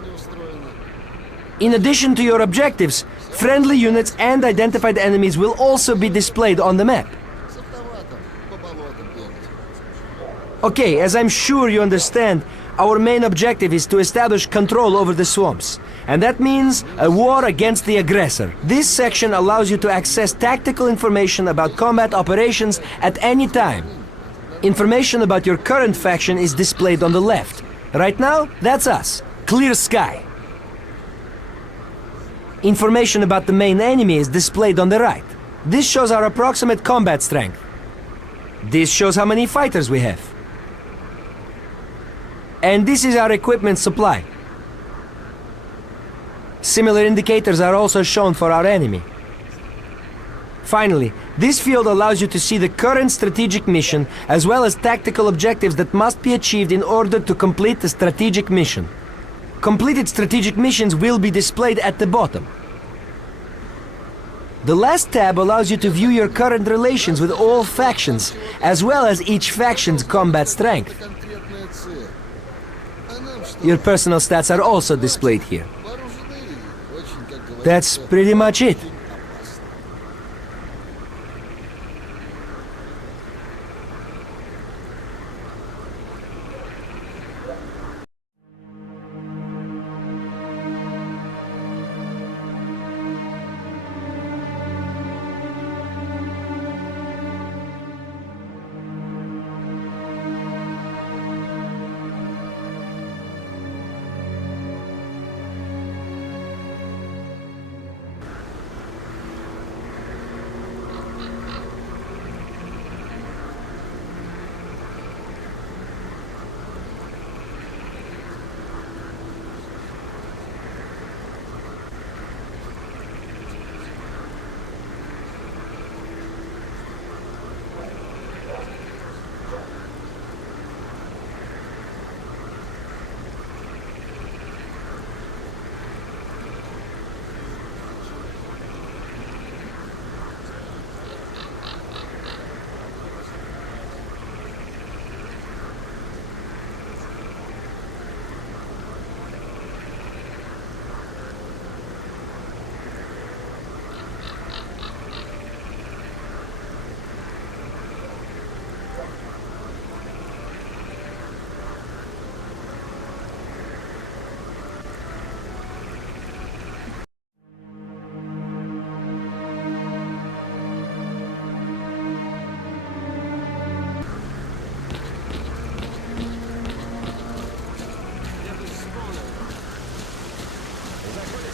In addition to your objectives, Friendly units and identified enemies will also be displayed on the map. С автоматом по болотам бегать. Okay, as I'm sure you understand, our main objective is to establish control over the swamps. And that means a war against the aggressor. This section allows you to access tactical information about combat operations at any time. Information about your current faction is displayed on the left. Right now, that's us. Clear sky. Information about the main enemy is displayed on the right. This shows our approximate combat strength. This shows how many fighters we have. And this is our equipment supply. Similar indicators are also shown for our enemy. Finally, this field allows you to see the current strategic mission as well as tactical objectives that must be achieved in order to complete the strategic mission. Completed strategic missions will be displayed at the bottom. The last tab allows you to view your current relations with all factions, as well as each faction's combat strength. Конкретная цель. А нам что? Your personal stats are also displayed here. Вооружены очень, как говорится, That's pretty much it. опасно.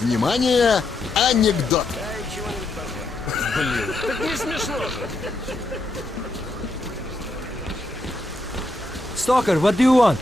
Внимание! Анекдот! Блин, так не смешно же. Stalker, what do you want?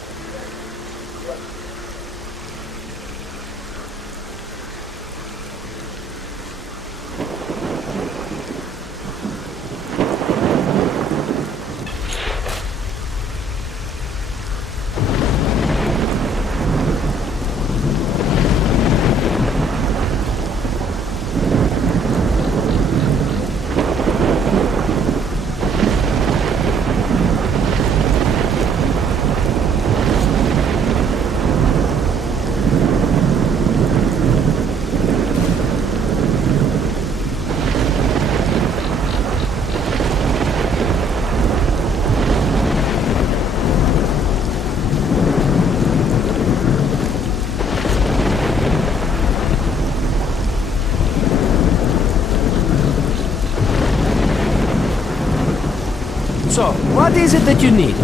So, what is it that you need?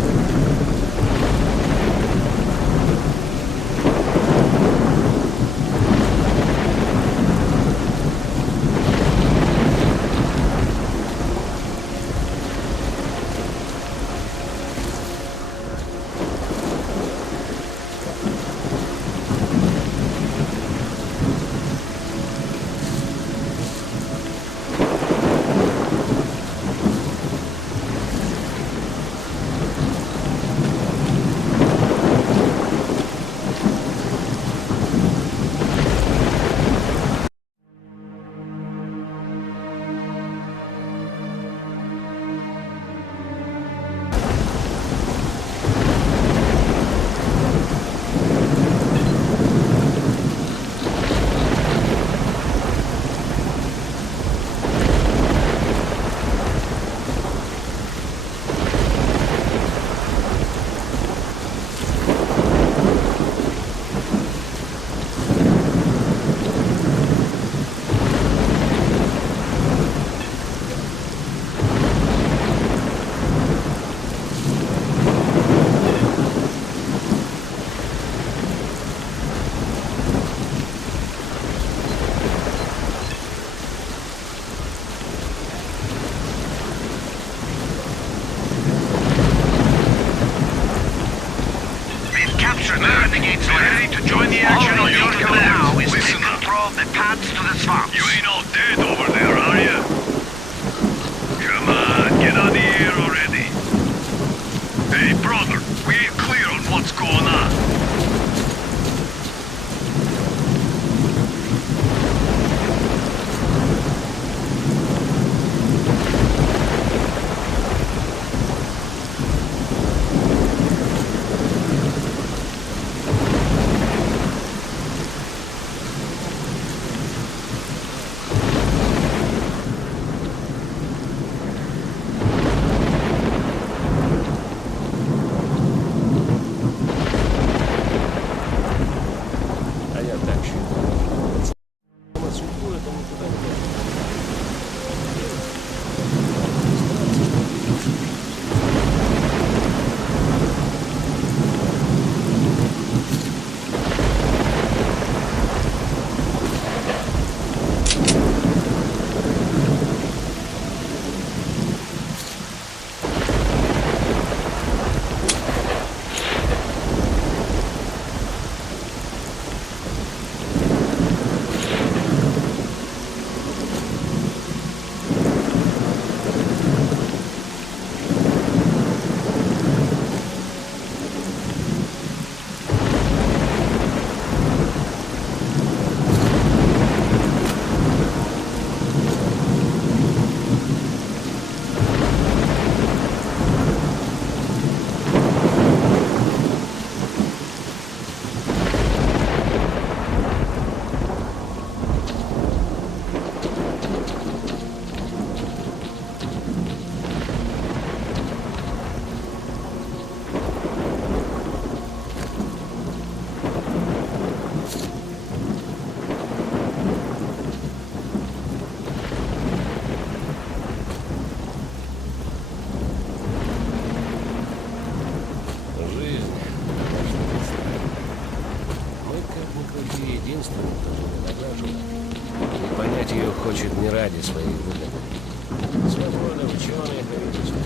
ready to join the action on your command? Now is take control of the paths to the swamps. You ain't all dead over there, are you? Come on, get on the air already. Hey, brother, we ain't clear on what's going on. А я так считаю. Сама судьбу это никуда не годится. Жизнь. Мы, как ни крути, единственные, кто не награжен. И понять ее хочет не ради своей выгоды. Свобода, ученые, правительство.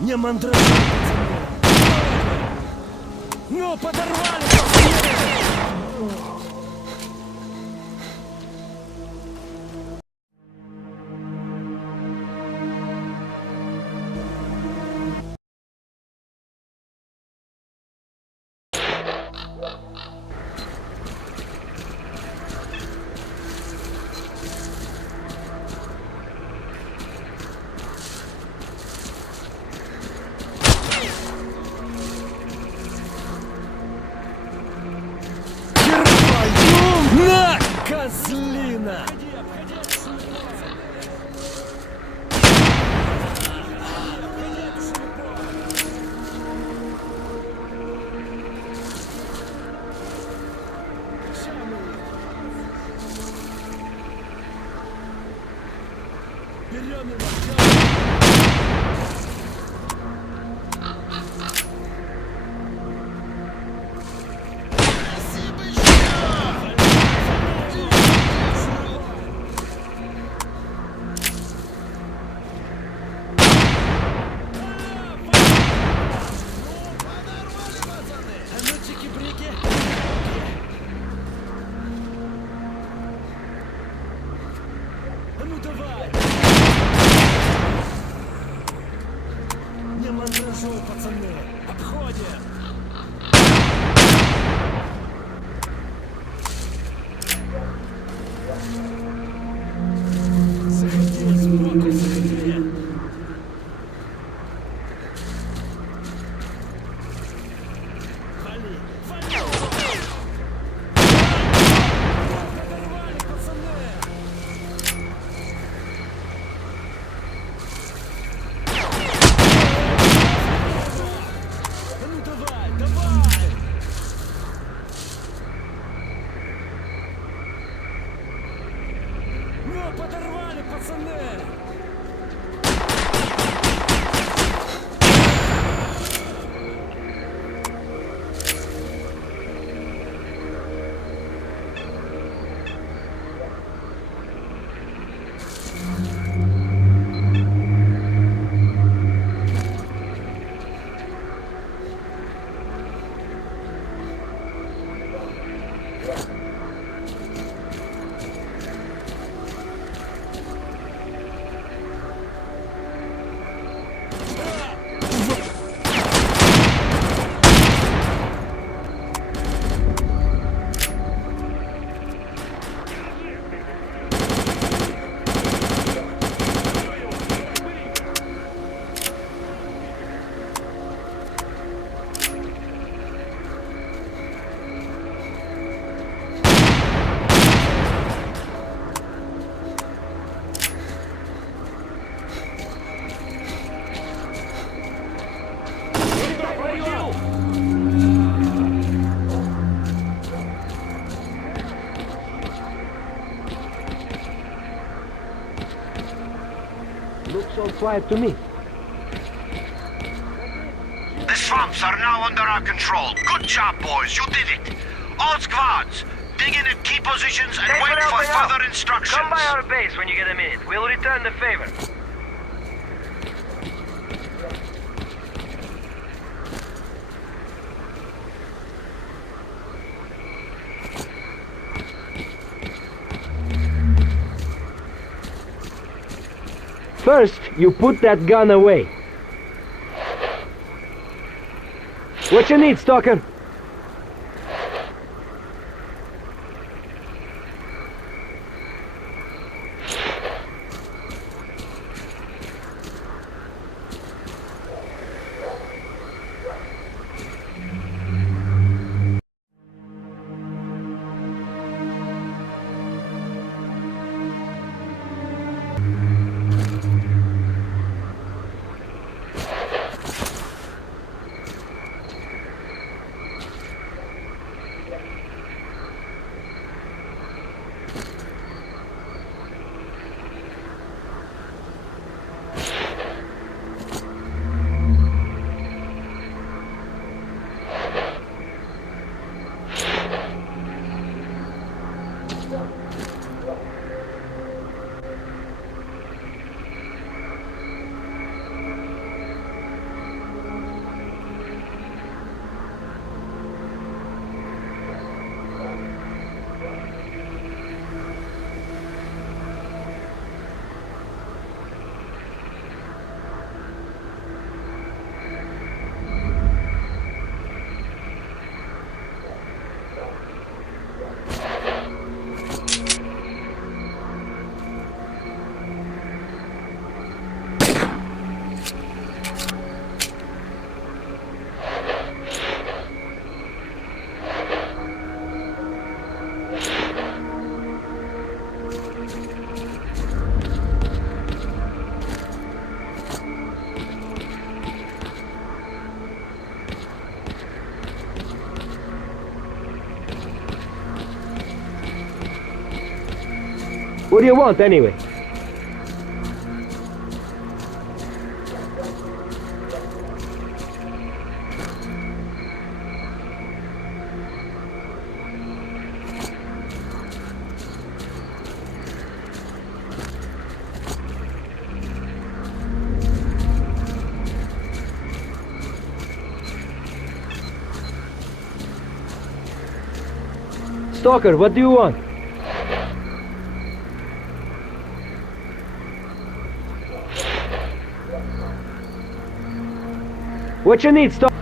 Не мандражи, пацаны! Ну, подорвали, пацаны! На, козлина! Берем его! Ну давай! Не мандражу, пацаны! Обходим! Заходи, сбоку, заходи! Вали! Вали! Подорвали, пацаны! Ну давай, давай! Ну подорвали, пацаны! Looks all quiet to me. The swamps are now under our control. Good job, boys. You did it. All squads, dig in at key positions and wait for further instructions. Come by our base when you get a minute. We'll return the favor. First, you put that gun away. What you need, S.T.A.L.K.E.R? What do you want, anyway? Stalker, what do you want? What you need, Stalker?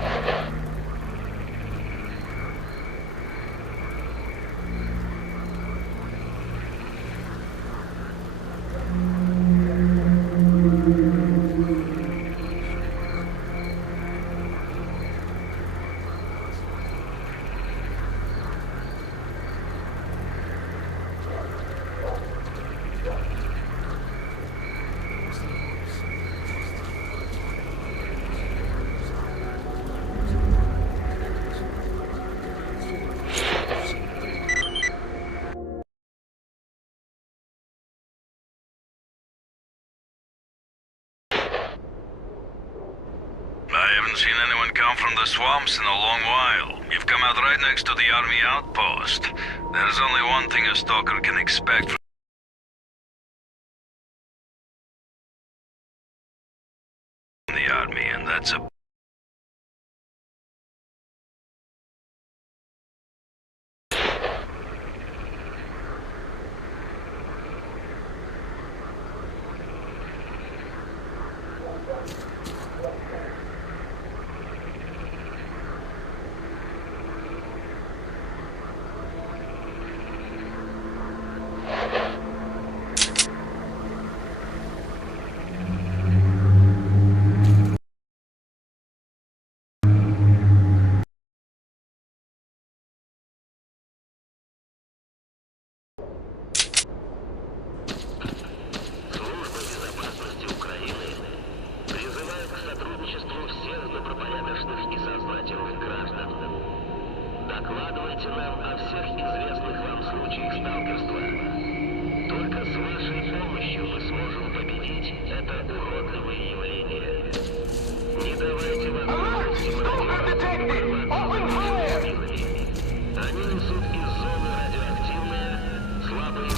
I haven't seen anyone come from the swamps in a long while. You've come out right next to the army outpost. There's only one thing a stalker can expect from the army, and that's a Докладывайте нам о всех известных вам случаях сталкерства. Только с вашей помощью мы сможем победить это уродливое явление. Не давайте возможности мародерам прорваться за вашими спинами. Они несут из зоны радиоактивные, слабые...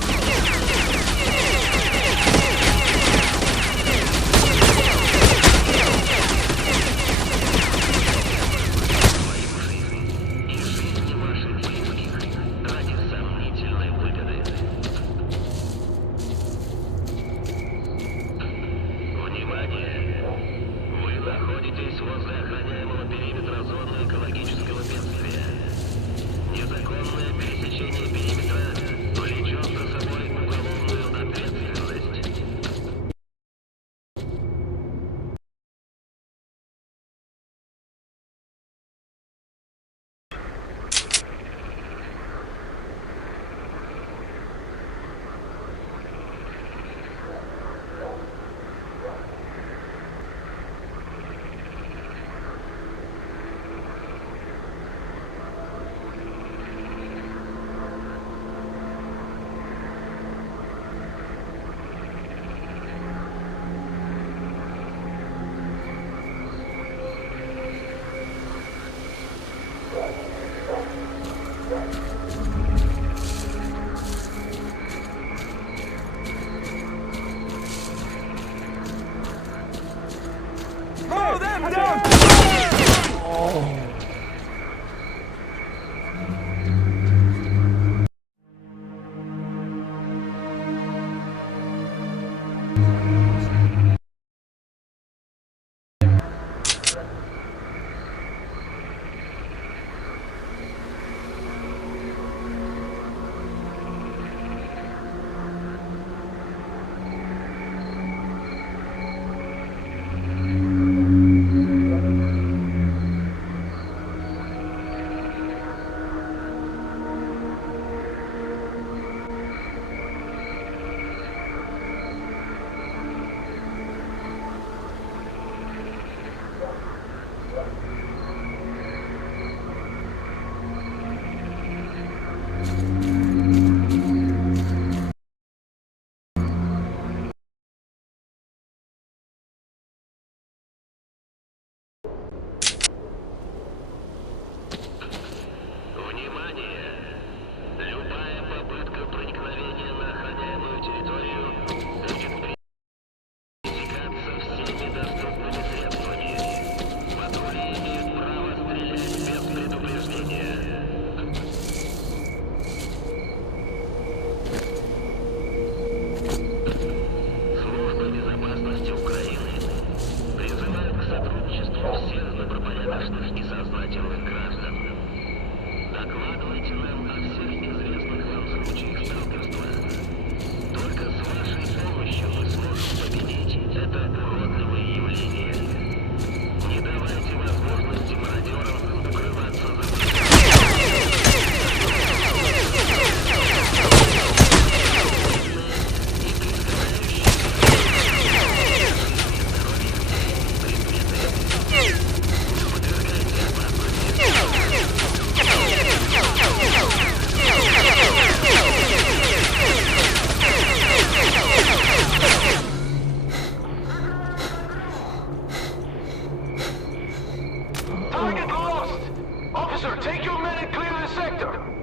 Officer, take your men and clear the sector!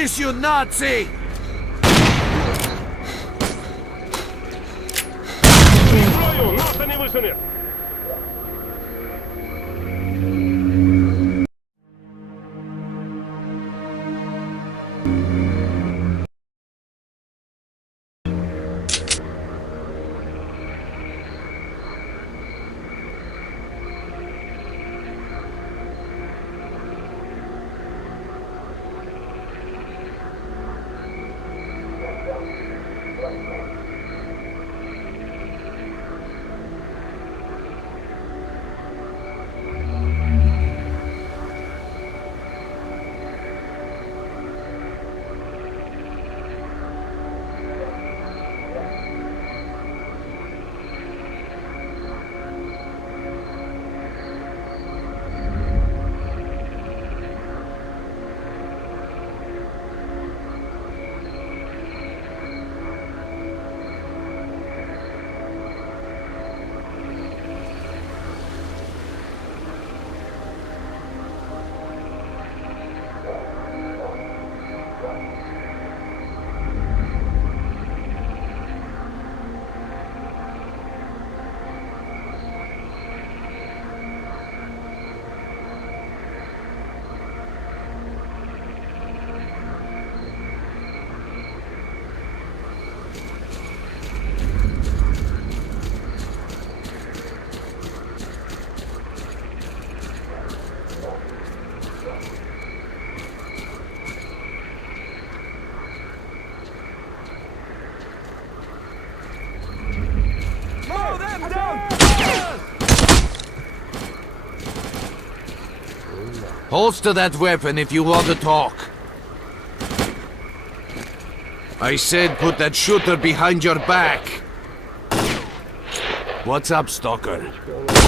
this, you Nazi! Место не высунет! Holster that weapon if you want to talk. I said put that shooter behind your back. What's up, Stalker?